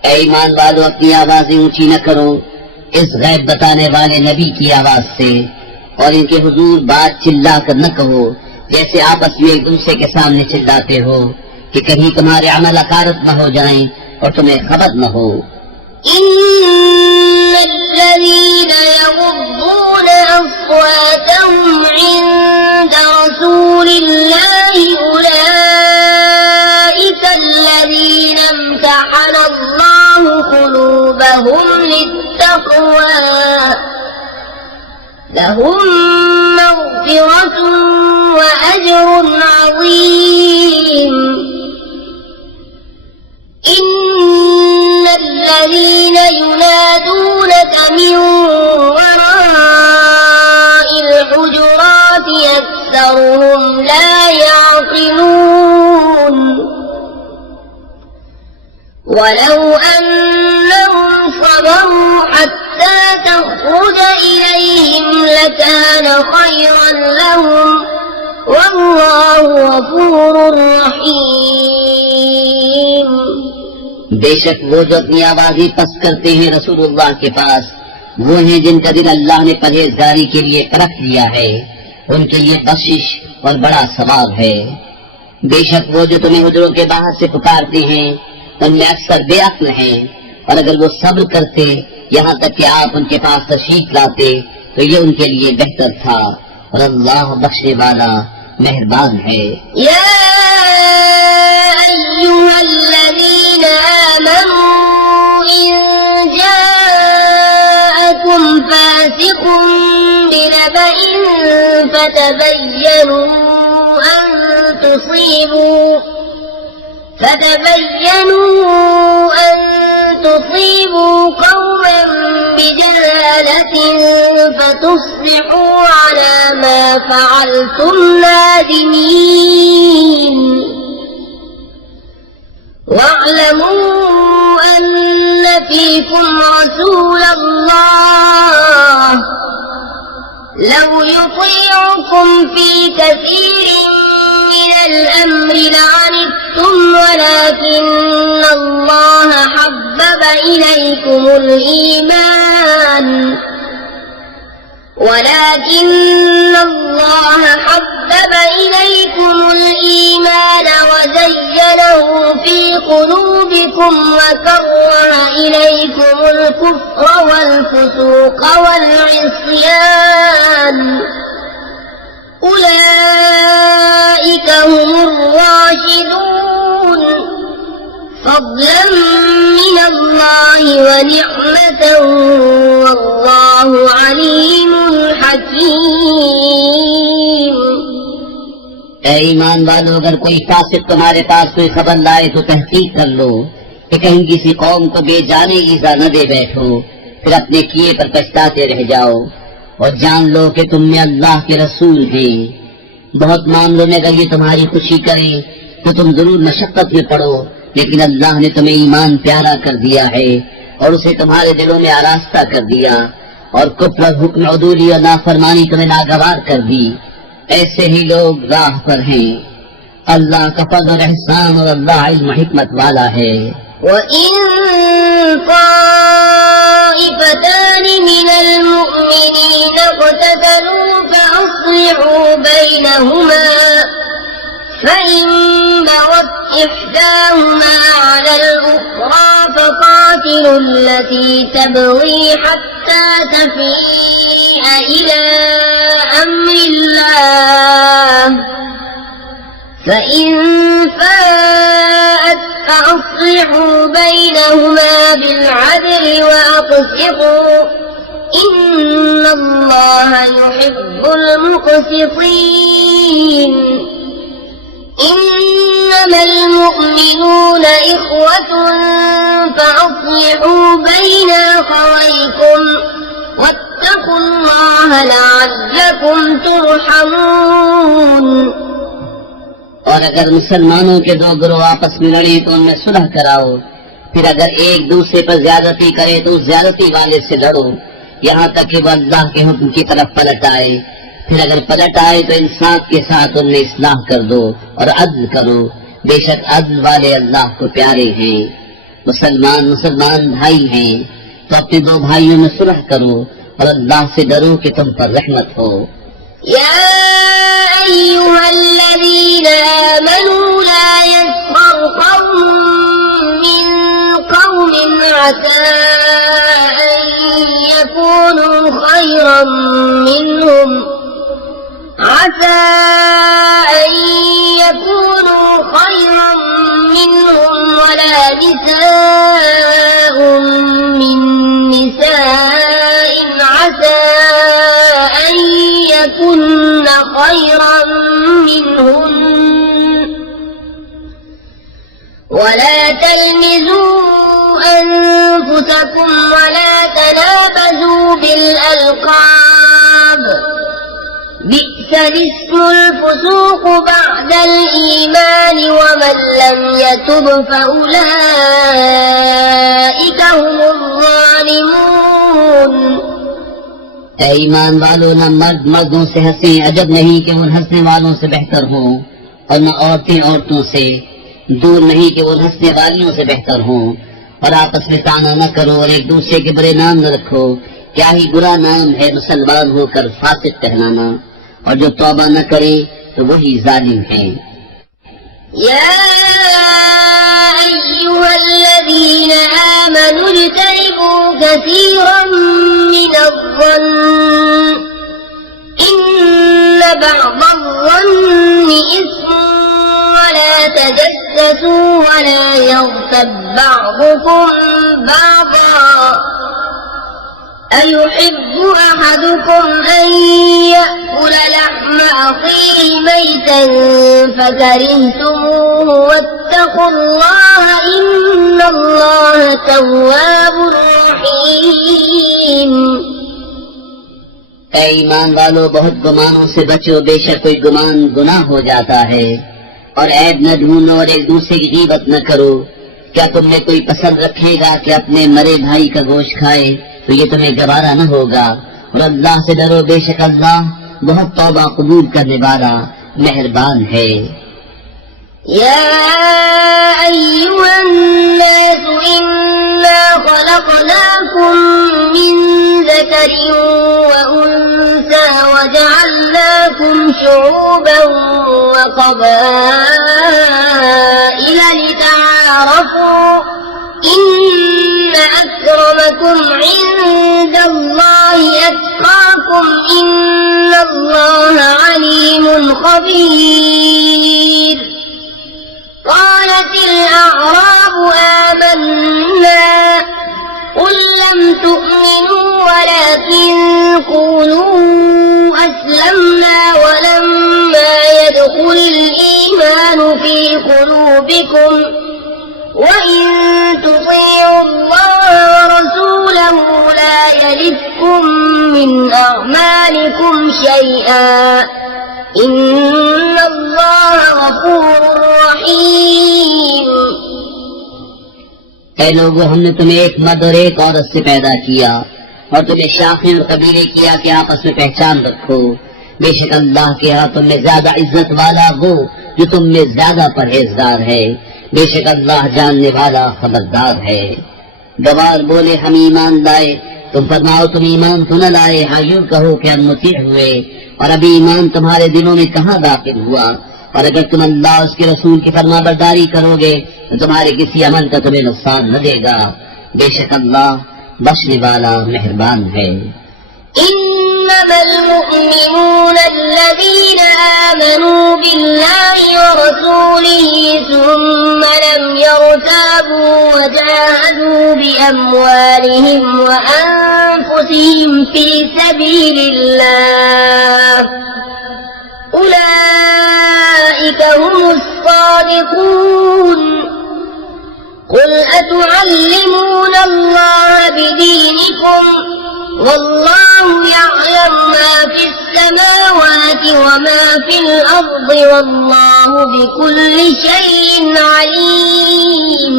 ऐ ईमान वालो, अपनी आवाजें ऊंची न करो इस गैब बताने वाले नबी की आवाज से, और इनके हुजूर बात चिल्ला कर न कहो जैसे आपस में एक दूसरे के सामने चिल्लाते हो कि कहीं तुम्हारे अमल अकारत न हो जाएं और तुम्हें खबर न हो। الذين يغضون أصواتهم عند رسول الله أولئك الذين امتحن الله قلوبهم للتقوى لهم مغفرة وأجر عظيم إن الذين ينادونك من وراء الحجرات أكثرهم لا يعقلون ولو أنهم صبروا حتى تخرج إليهم لكان خيرا لهم والله غفور رحيم बेशक वो जो अपनी आवाज़ें पस्त करते हैं रसूलुल्लाह के पास, वो हैं जिनका दिल अल्लाह ने परहेजगारी के लिए परख लिया है, उनके लिए बख्शिश और बड़ा सवाब है। बेशक वो जो तुम्हें हुजरों के बाहर से पुकारते हैं उनमें अक्सर बेअक्ल हैं, और अगर वो सब्र करते यहाँ तक कि आप उनके पास तशरीफ लाते तो ये उनके लिए बेहतर था, और अल्लाह बख्शने वाला मेहरबान है। या अय्युहल्लज़ीना आमनू इन जाअकुम फासिकुम बिनबइन फतबय्यनू अन تصيبوا قوما بجهالة فتصبحوا على ما فعلتم نادمين واعلموا أن فيكم رسول الله لو يطيعكم في كثير من الأمر لعنتم ولكن الله حبب إليكم الإيمان وزينه في قلوبكم وكره إليكم الكفر والفسوق والعصيان أولئك هم الراشدون فضلا من الله ونعمة والله عليم حكيم ऐ ईमान वालों, अगर कोई फासिक तुम्हारे पास कोई खबर लाए तो तहकीक कर लो कि कहीं किसी कौम को बेजाने ईज़ा न दे बैठो, फिर अपने किए पर पछताते रह जाओ, और जान लो कि तुम में अल्लाह के रसूल हैं। बहुत मामलों में अगर ये तुम्हारी खुशी करें तो तुम जरूर मशक्कत में पड़ो, लेकिन अल्लाह ने तुम्हें ईमान प्यारा कर दिया है और उसे तुम्हारे दिलों में आरास्ता कर दिया, और कुफ्र, हुक्म, उदूली और नाफरमानी तुम्हें नागवार कर दी। ऐसे ही लोग राह पर हैं। अल्लाह का फज़्ल और एहसान, और अल्लाह इल्म हिकमत वाला है। وَإِن طَائِفَتَانِ مِنَ الْمُؤْمِنِينَ اقْتَتَلُوا فَأَصْلِحُوا بَيْنَهُمَا فَإِن بَغَتْ إِحْدَاهُمَا عَلَى الْأُخْرَى فَقَاتِلُوا الَّتِي تَبْغِي حَتَّى تَفِيءَ إِلَى أَمْرِ اللَّهِ فَإِن فَاءَتْ فَأَصْلِحُوا بَيْنَهُمَا بِالْعَدْلِ وَأَقْسِطُوا إِنَّ اللَّهَ يُحِبُّ الْمُقْسِطِينَ إِنَّمَا الْمُؤْمِنُونَ إِخْوَةٌ فَأَصْلِحُوا بَيْنَ أَخَوَيْكُمْ وَاتَّقُوا اللَّهَ لَعَلَّكُمْ تُرْحَمُونَ और अगर मुसलमानों के दो गिरोह आपस में लड़े तो उनमें सुलह कराओ, फिर अगर एक दूसरे पर ज्यादती करे तो उस ज्यादती वाले से लड़ो, यहाँ तक कि वो अल्लाह के हुक्म की तरफ पलट आए। फिर अगर पलट आए तो इंसाफ के साथ उनमें इस्लाह कर दो और अदल करो, बेशक अदल वाले अल्लाह को प्यारे हैं। मुसलमान भाई हैं तो अपने दो भाइयों में सुलह करो और अल्लाह से डरो कि तुम पर रहमत हो। या अय्युहल्लज़ीना आमनू ला यस्खर कौमुम मिन कौमिन असा अन यकूनू खैरन मिनहुम वला निसाउम मिन निसाइन असा अन यकुन्न खैरन मिनहुन वला तलमिजू أنفسكم ولا تنابزوا بالألقاب بئس الاسم الفسوق بعد الإيمان ومن لم يتب فأولئك هم الظالمون। ईमान वालों, न मर्द मर्दों से हंसे, अजब नहीं कि उन हंसने वालों से बेहतर हों, और न औरतें औरतों से, दूर नहीं कि उन हंसने वालियों से बेहतर हों। और आपस में ताना न करो और एक दूसरे के बुरे नाम न रखो, क्या ही बुरा नाम है मुसलमान होकर फासिक कहलाना, और जो तौबा न करे तो वही जालिम है। या अय्युहल्लज़ीना आमनू इज्तनिबू कसीरन मिनज़-ज़न्न इन्न बअज़-ज़न्नि इस्मुन वला तजस्ससू वला यग़्तब बअज़ुकुम बअज़ा أيحب أحدكم أن يأكل لحم أخيه ميتا فكرهتموه واتقوا الله إن الله تواب رحيم। ईमान वालों, बहुत गुमानों से बचो, बेशक कोई गुमान गुनाह हो जाता है। और ऐब न ढूंढो और एक दूसरे की गीबत न करो। क्या तुम में कोई पसंद रखेगा कि अपने मरे भाई का गोश्त खाए? तो ये तुम्हें गवारा न होगा। और अल्लाह से डरो, बेशक अल्लाह बहुत तौबा कबूल करने वाला मेहरबान है। या अय्युहन्नास इन्ना खलक़नाकुम मिन ज़करिन व उन्सा वजअलनाकुम शुऊबन व क़बाइल लितआरफू إن أكرمكم عند الله أتقاكم إن الله عليم خبير। قالت الأعراب آمنا قل لم تؤمنوا ولكن قولوا أسلمنا ولما يدخل الإيمان في قلوبكم وإن تطيعوا الله ورسوله لا يلدكم من أعمالكم شيئا إن الله غفور رحيم। ऐ लोगों, हमने तुम्हें एक मर्द और एक औरत से पैदा किया और तुम्हें शाखें और कबीले किया कि आपस में पहचान रखो। बेशक अल्लाह के यहाँ तुम में ज्यादा इज्जत वाला वो जो तुम में ज्यादा परहेजगार है। बेशक अल्लाह जानने वाला खबरदार है। गवार बोले, हम ईमान लाए। तुम फरमाओ, तुम ईमान तो न लाए। हाँ, यूं कहो कि हम मुतीअ हुए, और अभी ईमान तुम्हारे दिलों में कहाँ दाखिल हुआ। और अगर तुम अल्लाह उसके रसूल की फरमाबरदारी करोगे तो तुम्हारे किसी अमल का तुम्हें नुकसान न देगा। बेशक अल्लाह बख्शने वाला मेहरबान है। إنما المؤمنون الذين آمنوا بالله ورسوله ثم لم يرتابوا وجاهدوا بأموالهم وأنفسهم في سبيل الله أولئك هم الصادقون। قل أتعلمون الله بدينكم والله يعلم ما في السماوات وما في الأرض والله بكل شيء عليم।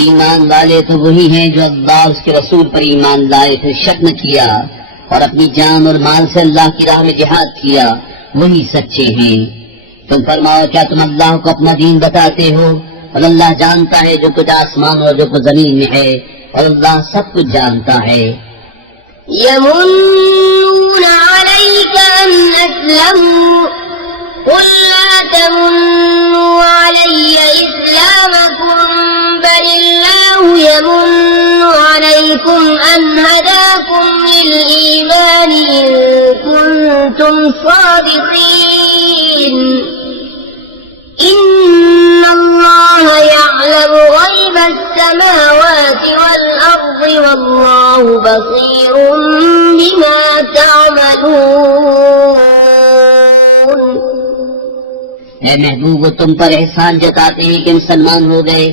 ईमान वाले तो वही हैं जो अल्लाह उसके रसूल पर ईमान लाए, फिर शक न किया और अपनी जान और माल से अल्लाह की राह में जिहाद किया, वही सच्चे हैं। तुम फरमाओ, क्या तुम अल्लाह को अपना दीन बताते हो? और अल्लाह जानता है जो कुछ आसमान और जो कुछ जमीन में है, और अल्लाह सब कुछ जानता है। यमुन्नून अलैका अन अस्लमू कुल ला तमुन्नू अलैया इस्लामकुम बलिल्लाहु यमुन्नु अलैकुम अन हदाकुम लिल ईमान इन कुंतुम सादिकीन इन्नल्लाह यअलमु गैबस समावाति वल अर्दि वल्लाहु बसीरुम बिमा तअमलून। ऐ महबूब, तुम पर एहसान जताते हैं कि मुसलमान हो गए।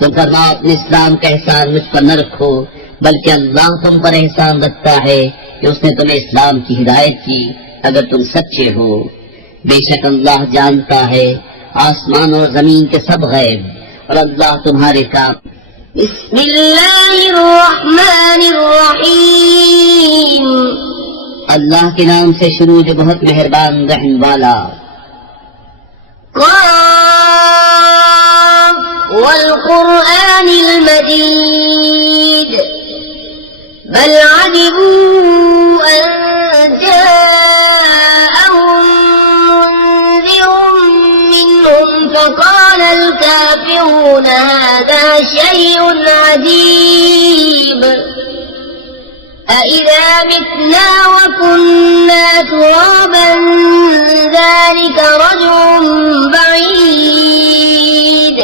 तुम फरमाओ, अपने इस्लाम का एहसान मुझ पर न रखो, बल्कि अल्लाह तुम पर एहसान रखता है कि उसने तुम्हें इस्लाम की हिदायत की, अगर तुम सच्चे हो। बेशक अल्लाह जानता है आसमान और जमीन के सब गैब, और अल्लाह तुम्हारे काम। बिस्मिल्लाहिर्रहमानिर्रहीम। अल्लाह के नाम से शुरू जो बहुत मेहरबान रहम वाला। वल कुरआनिल मजीद बल अजिबू अन जाअहुम मुन्ज़िरुम मिनहुम फक़ालल काफ़िरून हाज़ा शैउन अजीब अइज़ा मितना वकुन्ना तुराबन ज़ालिक रज्उन बईद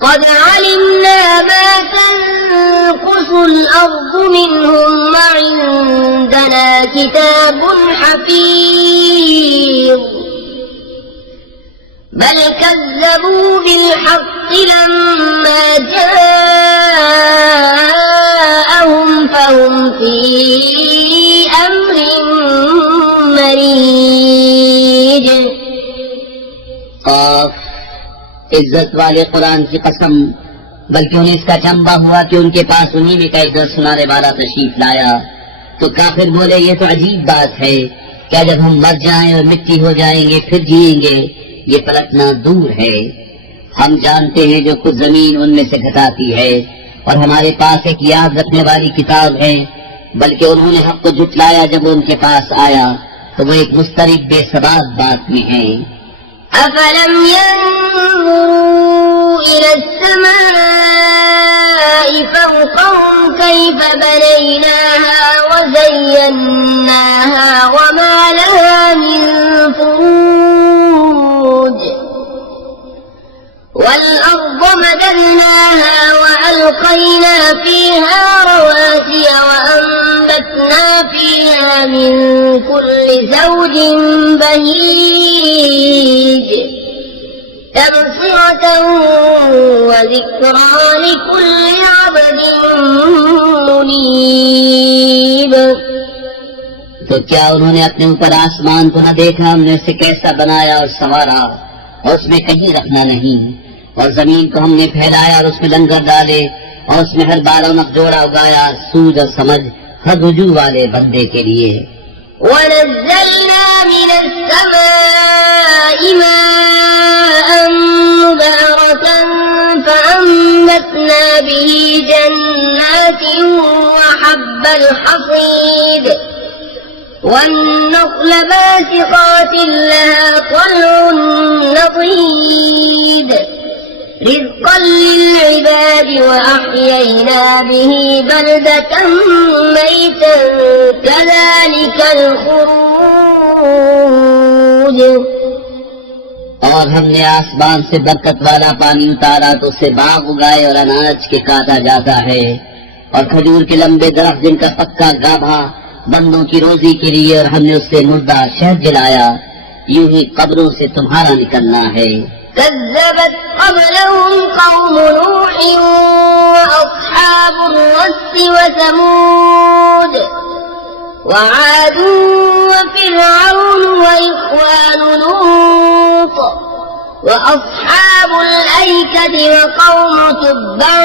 क़द अलिमना मा तनक़ुसुल अर्दु मिनहुम वइंदना किताबुन हफ़ीज़ बल कज़्ज़बू बिलहक़्क़ि लम्मा जाअहुम फहुम फी अम्रिन मरीज। इज्जत वाले कुरान की कसम, बल्कि उन्हें इसका चंबा हुआ कि उनके पास उन्हीं में का एक दर्द सुनाने वाला तशरीफ लाया। तो काफिर बोले, ये तो अजीब बात है, क्या जब हम मर जाएं और मिट्टी हो जाएंगे फिर जिएंगे? ये पलटना दूर है। हम जानते हैं जो कुछ जमीन उनमें से घटाती है, और हमारे पास एक याद रखने वाली किताब है। बल्कि उन्होंने हक को झुटलाया जब वो उनके पास आया, तो वो एक मुस्तरिब बेसबाब बात में है। अफलम यंज़ुरू इलस्समाई फौक़हुम कैफ़ बनैनाहा वज़य्यन्नाहा वमा लहा मिन फ़ुरूज वल्अर्ज़ मददनाहा वअल्क़ैना फ़ीहा रवासिय वअंबतना फ़ीहा मिन कुल्लि ज़ौजिन बहीज तबसिरतन वज़िक्रा लिकुल्लि अब्दिन मुनीब। तो क्या उन्होंने अपने ऊपर आसमान को न देखा? हमने उसे कैसा बनाया और संवारा, और उसमें कहीं रखना नहीं। और जमीन को हमने फैलाया और उसमें लंगर डाले, और उसमें हर बारह जोड़ा उगाया, सूझ और समझ हर रुजू वाले बंदे के लिए। वनज़्ज़लना मिनस्समाइ माअन मुबारकन फअंबतना बिही जन्नातिन वहब्बल हसीद वन्नख़्ल बासिक़ातिन लहा तल्उन नज़ीद रिज़्क़न लिलइबाद वअह्यैना बिही बलदतन मैतन कज़ालिकल ख़ुरूज। और हमने आसमान से बरकत वाला पानी उतारा तो उससे बाग उगाए और अनाज के काटा जाता है, और खजूर के लंबे दरख्त जिनका पक्का गाभा बंदों की रोजी के लिए, और हमने उससे मुर्दा शहद जलाया। यूं ही कब्रों से तुम्हारा निकलना है। कज़्ज़बत क़ब्लहुम क़ौमु नूह वअस्हाबुर रस्स वसमूद वआद वफ़िरऔन वइख़वानु लूत وأصحاب الأيكة وقوم تبع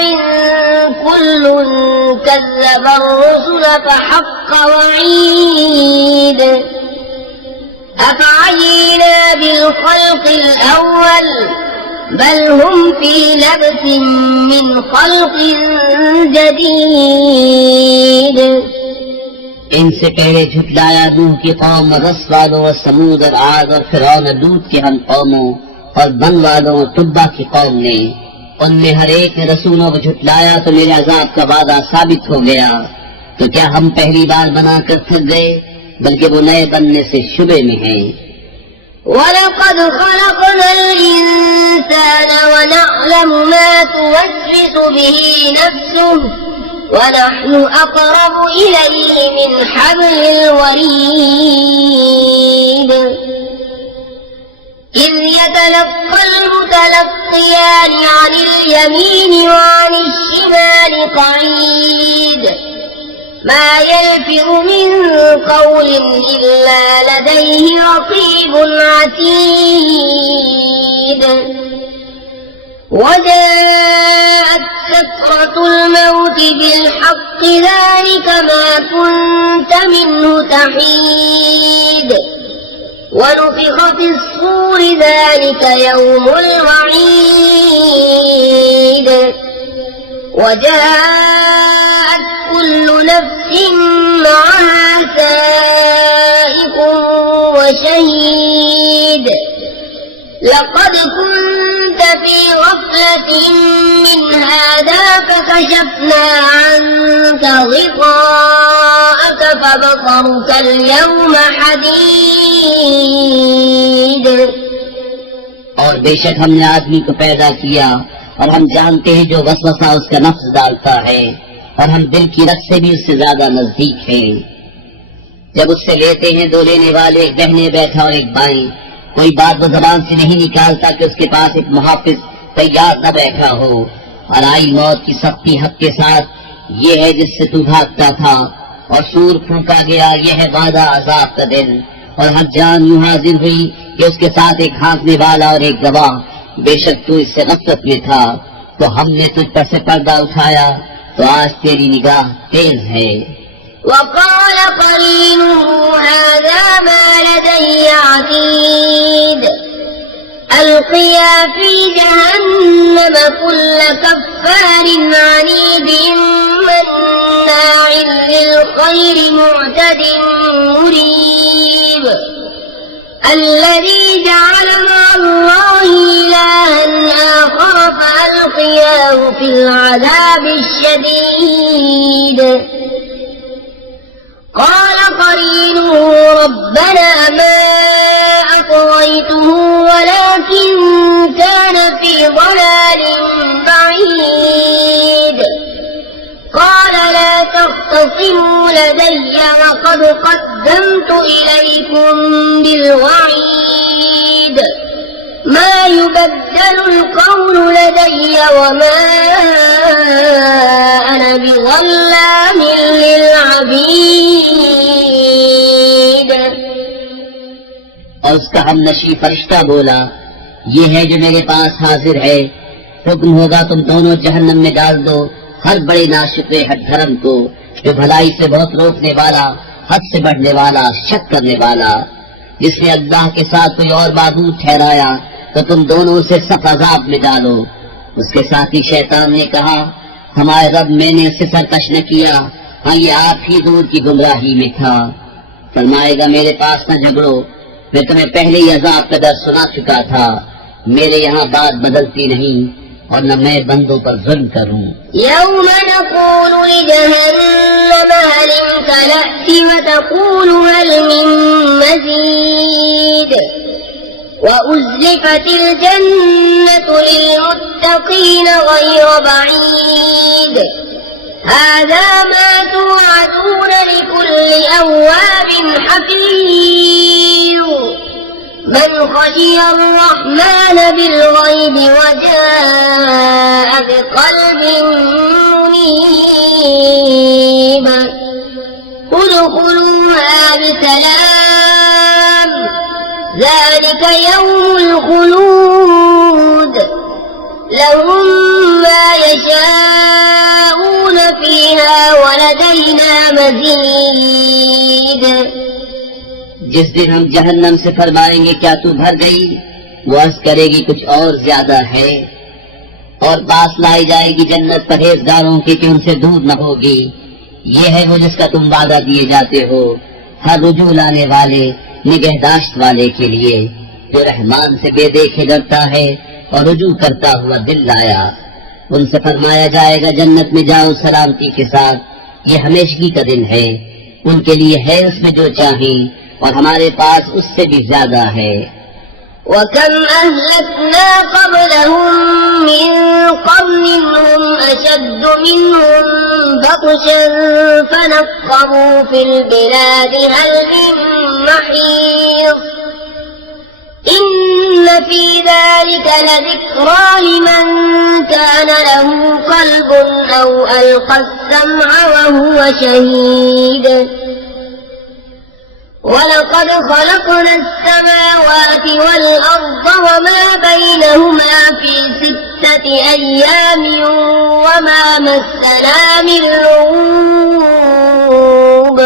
كل كذب الرسل فحق وعيد أفعينا بالخلق الأول بل هم في لبس من خلق جديد इनसे पहले झुटलाया नूह की कौम रस वालों और समूद और आद और फिरौन और लूत की हम कौमों और बन वालों और तुब्बा की कौम ने उनमें हर एक ने रसूलों को झुटलाया तो मेरे अजाब का वादा साबित हो गया। तो क्या हम पहली बार बनाकर थक गए, बल्कि वो नए बनने से शुबे में हैं। وَلَقَدْ خَلَقْنَا الْإِنسَانَ وَنَعْلَمُ مَا تُوَسْوِسُ بِهِ نَفْسُهُ وَنَحْنُ أَقْرَبُ إِلَيْهِ مِنْ حَبْلِ الْوَرِيدِ إِذْ يَتَلَقَّى الْمُتَلَقِّيَانِ عَنِ الْيَمِينِ وَعَنِ الشِّمَالِ قَعِيدٌ ما يلفظ من قول إلا لديه رقيب عتيد وجاءت سكرة الموت بالحق ذلك ما كنت منه تحيد ونفخ في الصور ذلك يوم الوعيد وجاءت كل نفس معها سائق وشهيد لقد كنت في غفلة من هذا فكشفنا عنك غطاءك فبصرك اليوم حديد और बेशक हमने आदमी को पैदा किया और हम जानते हैं जो वसवसा उसका नफ्स डालता है और हम दिल की रस से भी उससे ज्यादा नजदीक हैं। जब उससे लेते हैं दो लेने वाले, एक दाहिने बैठा और एक बाएं, कोई बात वो जबान से नहीं निकालता कि उसके पास एक मुहाफिज तैयार न बैठा हो। और आई मौत की सख्ती हक के साथ, ये है जिससे तू भागता था, और सूर फूंका गया, ये है वादा अजाब का दिन। और हर जान यूं हाजिर हुई कि उसके साथ एक हाँकने वाला और एक गवाह। बेशक तू इससे गफलत में था, तो हमने तुझ पर से पर्दा उठाया, तो आज तेरी निगाह तेज है। وقال قرينه هذا ما لدي عتيد ألقيا في جهنم كل كفار عنيد مناع للخير معتد مريب الذي جعل مع الله إلها آخر فألقياه في العذاب الشديد قال قرينه ربنا ما أطغيته ولكن كان في ضلال بعيد قال لا تختصموا لدي وقد قدمت إليكم بالوعيد ما يبدل القول لدي وما أنا بظلام للعبيد और उसका हम नशी फरिश्ता बोला, ये है जो मेरे पास हाजिर है, हुक्म होगा तुम दोनों जहन्नम में डाल दो हर बड़े नाशुक्रे हर धर्म को, जो भलाई से बहुत रोकने वाला, हद से बढ़ने वाला, शक करने वाला, जिसने अल्लाह के साथ कोई और माबूद ठहराया, तो तुम दोनों उसे सख्त अजाब में डालो। उसके साथी शैतान ने कहा, हमारे रब मैंने उसे सरकश न किया, हाँ ये आप ही दूर की गुमराही में था। फरमाएगा मेरे पास न झगड़ो, मैं तुम्हें पहले ही अजाब का दर्द सुना चुका था, मेरे यहाँ बात बदलती नहीं और न मैं बंदों पर जुल्म करूं। यौम नक़ूलु लिजहन्नम हल इम्तलअति व तक़ूलु हल मिन मज़ीद व उज़्लिफ़तिल जन्नतु लिलमुत्तक़ीन गैर बईद हाज़ा मा तुअदून लिकुल्लि अव्वाबिन हफ़ीज़ من خشي الرحمن بالغيب وجاء بقلب منيب ادخلوها بسلام ذلك يوم الخلود لهم ما يشاءون فيها ولدينا مزيد. जिस दिन हम जहन्नम से फरमाएंगे क्या तू भर गई, वो अर्ज करेगी कुछ और ज्यादा है, और पास लाई जाएगी जन्नत परहेजगारों की कि उनसे दूर न होगी। ये है वो जिसका तुम वादा दिए जाते हो, हर रुजू लाने वाले निगहदाश्त वाले के लिए, जो रहमान से बेदेखे डरता है और रुजू करता हुआ दिल लाया। उनसे फरमाया जाएगा जन्नत में जाओ सलामती के साथ, ये हमेशगी का दिन है, उनके लिए है उसमें जो चाहें और हमारे पास उससे भी ज्यादा है। وكم أهلكنا قبلهم من قرن هم أشد منهم بطشا فنقبوا في البلاد هل من محيص. إن في ذلك لذكرى لمن كان له قلب أو ألقى السمع وهو شهيد. ولقد خلقنا السماوات والأرض وما بينهما في 6 أيام وما مسنا من لغوب.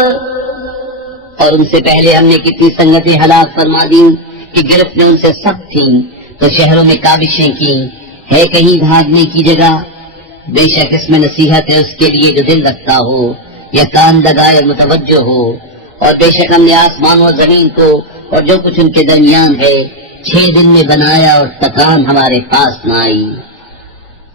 और उनसे पहले हमने कितनी संगतें हलाक फरमा दी कि गिरफ्तें उनसे सख्त थीं, तो शहरों में काबिशें की, है कहीं भागने की जगह। बेशक इसमें नसीहत है उसके लिए जो दिल रखता हो या कान लगाए मुतवज्जो हो। और बेशक हमने आसमान और जमीन को और जो कुछ उनके दरमियान है 6 दिन में बनाया और तकान हमारे पास न आई।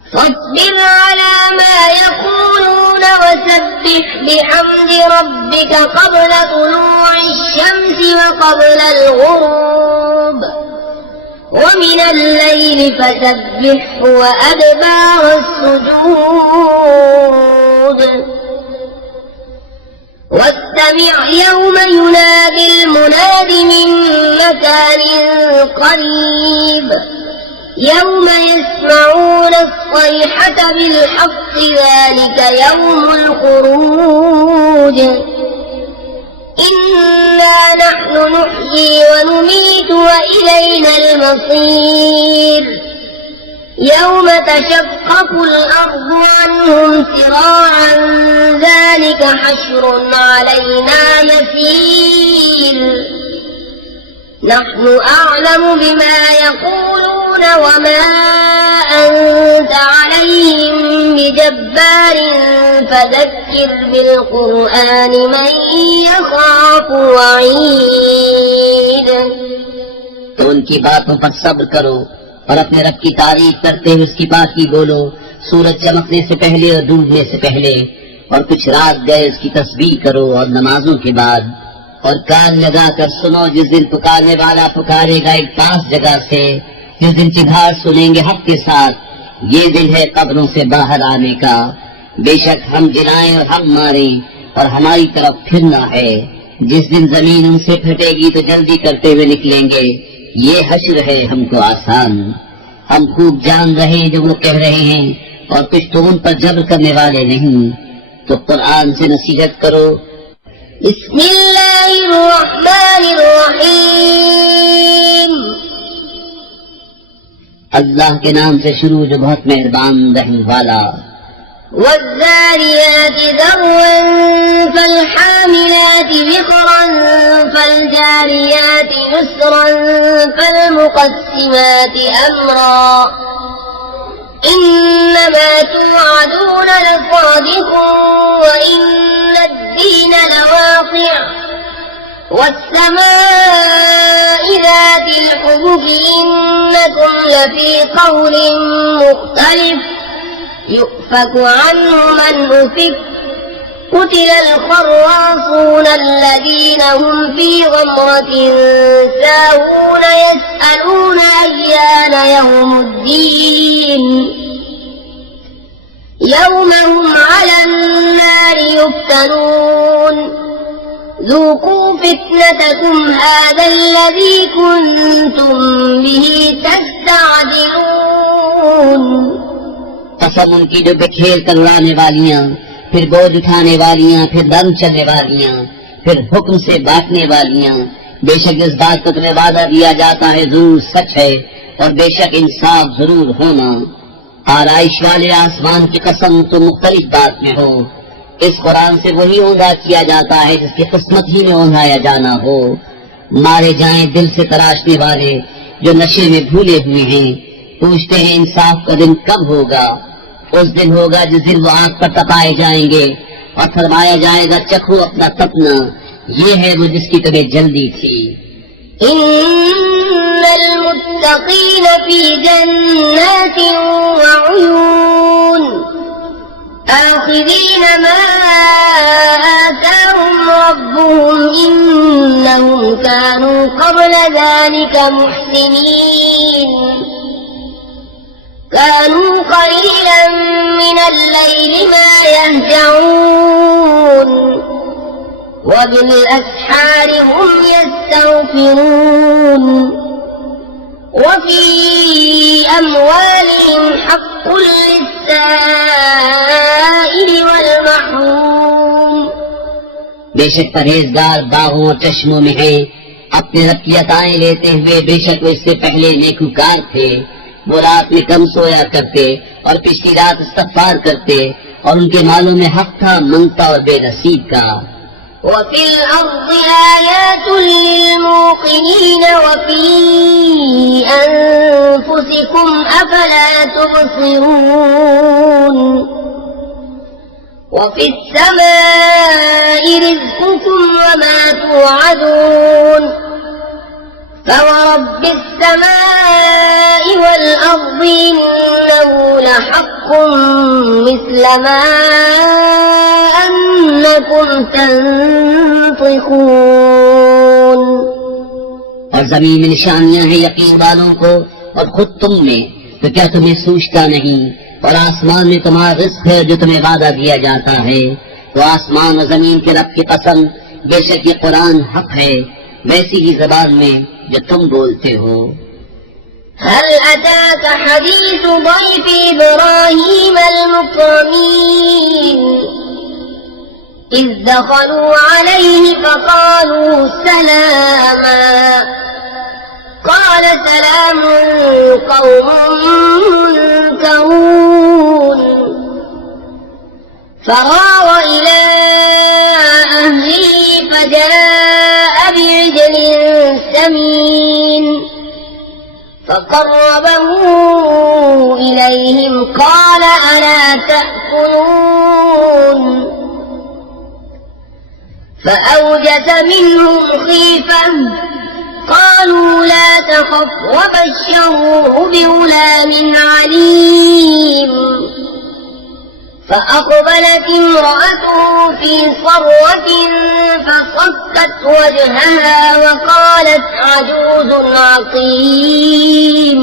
فاصبر على ما يقولون وسبح بحمد ربك قبل طلوع الشمس وقبل الغروب ومن الليل فسبحه وأدبار السجود. واستمع يوم ينادي المناد من مكان قريب يوم يسمعون الصيحة بالحق ذلك يوم الخروج. إنا نحن نحيي ونميت وإلينا المصير. يوم تشقق الأرض عنهم سراعا ذلك حشر علينا يسير. نحن أعلم بما يقولون وما أنت عليهم بجبار فذكر بالقرآن من يخاف وعيد. तो उनकी बातों पर सब्र करो और अपने रब की तारीफ करते हुए उसकी पाकी बोलो, सूरज चमकने से पहले और डूबने से पहले, और कुछ रात गए उसकी तस्बीह करो और नमाजों के बाद। और कान लगाकर सुनो जिस दिन पुकारने वाला पुकारेगा एक पास जगह से, जिस दिन चिघाड़ सुनेंगे हक के साथ। ये दिन है कब्रों से बाहर आने का। बेशक हम गिराएं और हम मारें और हमारी तरफ फिरना है। जिस दिन जमीन उनसे फटेगी तो जल्दी करते हुए निकलेंगे। ये हश्र है हमको आसान। हम खूब जान रहे हैं जो वो कह रहे हैं और कुछ तो उन पर जब्र करने वाले नहीं। तो कुरान से नसीहत करो। बिस्मिल्लाहिर्रहमानिर्रहीम। अल्लाह के नाम से शुरू जो बहुत मेहरबान रहम वाला। والذاريات ذروا فالحاملات وقرا فالجاريات يسرا فالمقسمات أمرا إنما توعدون لصادق وإن الدين لواقع والسماء ذات الحبك إنكم لفي قول مختلف يؤفك عنه من أفك قتل الخراصون الذين هم في غمرة ساهون يسألون أيان يوم الدين يوم هم على النار يفتنون ذوقوا فتنتكم هذا الذي كنتم به تستعجلون. कसम उनकी जो बिखेर कर उड़ाने वालियां, फिर बोझ उठाने वालियां, फिर दम चलने वालियां, फिर हुक्म से बांटने वालियां। बेशक इस बात को तुम्हें वादा दिया जाता है जरूर सच है और बेशक इंसाफ जरूर होना। आराइश वाले आसमान की कसम तुम मुख्तलिफ बात में हो। इस कुरान से वही औंधा किया जाता है जिसकी किस्मत ही में औंधाया जाना हो। मारे जाएं दिल से तराशने वाले जो नशे में भूले हुए हैं। पूछते हैं इंसाफ का दिन कब होगा। उस दिन होगा जिस दिन वो आग पर तपाए जाएंगे और फरमाया जाएगा चखो अपना सपना, ये है वो जिसकी तुम्हें जल्दी थी। इन्नल मुत्तक़ीन फी जन्नातिन व उयून आखिरीन मा आताहुम रब्बुहुम इन्नहुम कानू क़ब्ल ज़ालिका मुहसिनीन कानू क़लीलन मिनल लैलि मा यहजऊन वबिलअस्हार हुम यस्तग़फिरून वफ़ी अम्वालिहिम हक़्क़ुल लिस्साइल वल महरूम। बेशक परहेजगार बागों और चश्मों में हैं, अपने रब की अताएं लेते हुए। बेशक वो इससे पहले नेकूकार थे। वो रात में कम सोया करते और पिछली रात इस्तग़फ़ार करते और उनके मालों में हक था मंगता और बेनसीब का। वफ़िल अर्ज़ि आयातुन लिलमूक़िनीन वफ़ी अनफुसिकुम अफ़ला तुबसिरून वफ़िस समाइ रिज़्क़ुकुम वमा तुअदून फवरब्बिस समाइ वल अर्ज़ि इन्नहु लहक़्क़ुन मिस्ल मा अन्नकुम तंतिक़ून। और जमीन में निशानियां हैं यकीन वालों को और खुद तुम में, तो क्या तुम्हें सूझता नहीं। और आसमान में तुम्हारा रिज़्क़ है जो तुम्हें वादा दिया जाता है। तो आसमान और जमीन के रब की कसम, बेशक ये कुरान हक है वैसी ही ज़बान में जो तुम बोलते हो। हल अताक हदीस ضيف इब्राहीम المكرمين إذ دخلوا عليه فقالوا سلاما قال سلام قوم منكرون فراغ إلى أهله فجاء بعجل سمين فقربه إليهم قال ألا تأكلون فأوجس منهم خيفة قالوا لا تخف وبشروه بغلام عليم فأقبلت امرأته في صرة فصكت وجهها وقالت عجوز عقيم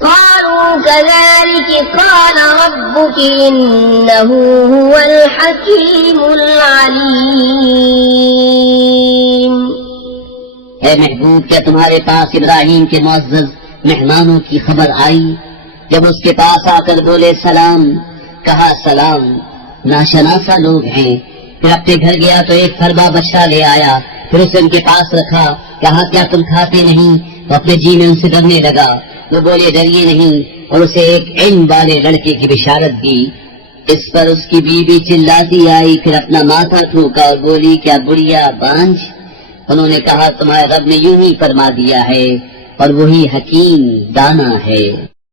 قالوا كذلك قال ربك إنه هو الحكيم العليم। है महबूब, क्या तुम्हारे पास इब्राहीम के मुअज़्ज़ज़ मेहमानों की खबर आई? जब उसके पास आकर बोले सलाम, कहा सलाम, नाशनासा लोग हैं। फिर अपने घर गया तो एक फरबा बच्चा ले आया, फिर उसे उनके पास रखा, कहा क्या तुम खाते नहीं? तो अपने जी में उनसे डरने लगा। वो बोले डरिए नहीं, और उसे एक इल्म वाले लड़के की बिशारत दी। इस पर उसकी बीवी चिल्लाती आई, फिर अपना माथा ठोका और बोली क्या बुढ़िया बांझ? उन्होंने कहा तुम्हारे रब ने यूं ही फरमा दिया है और वही हकीम दाना है।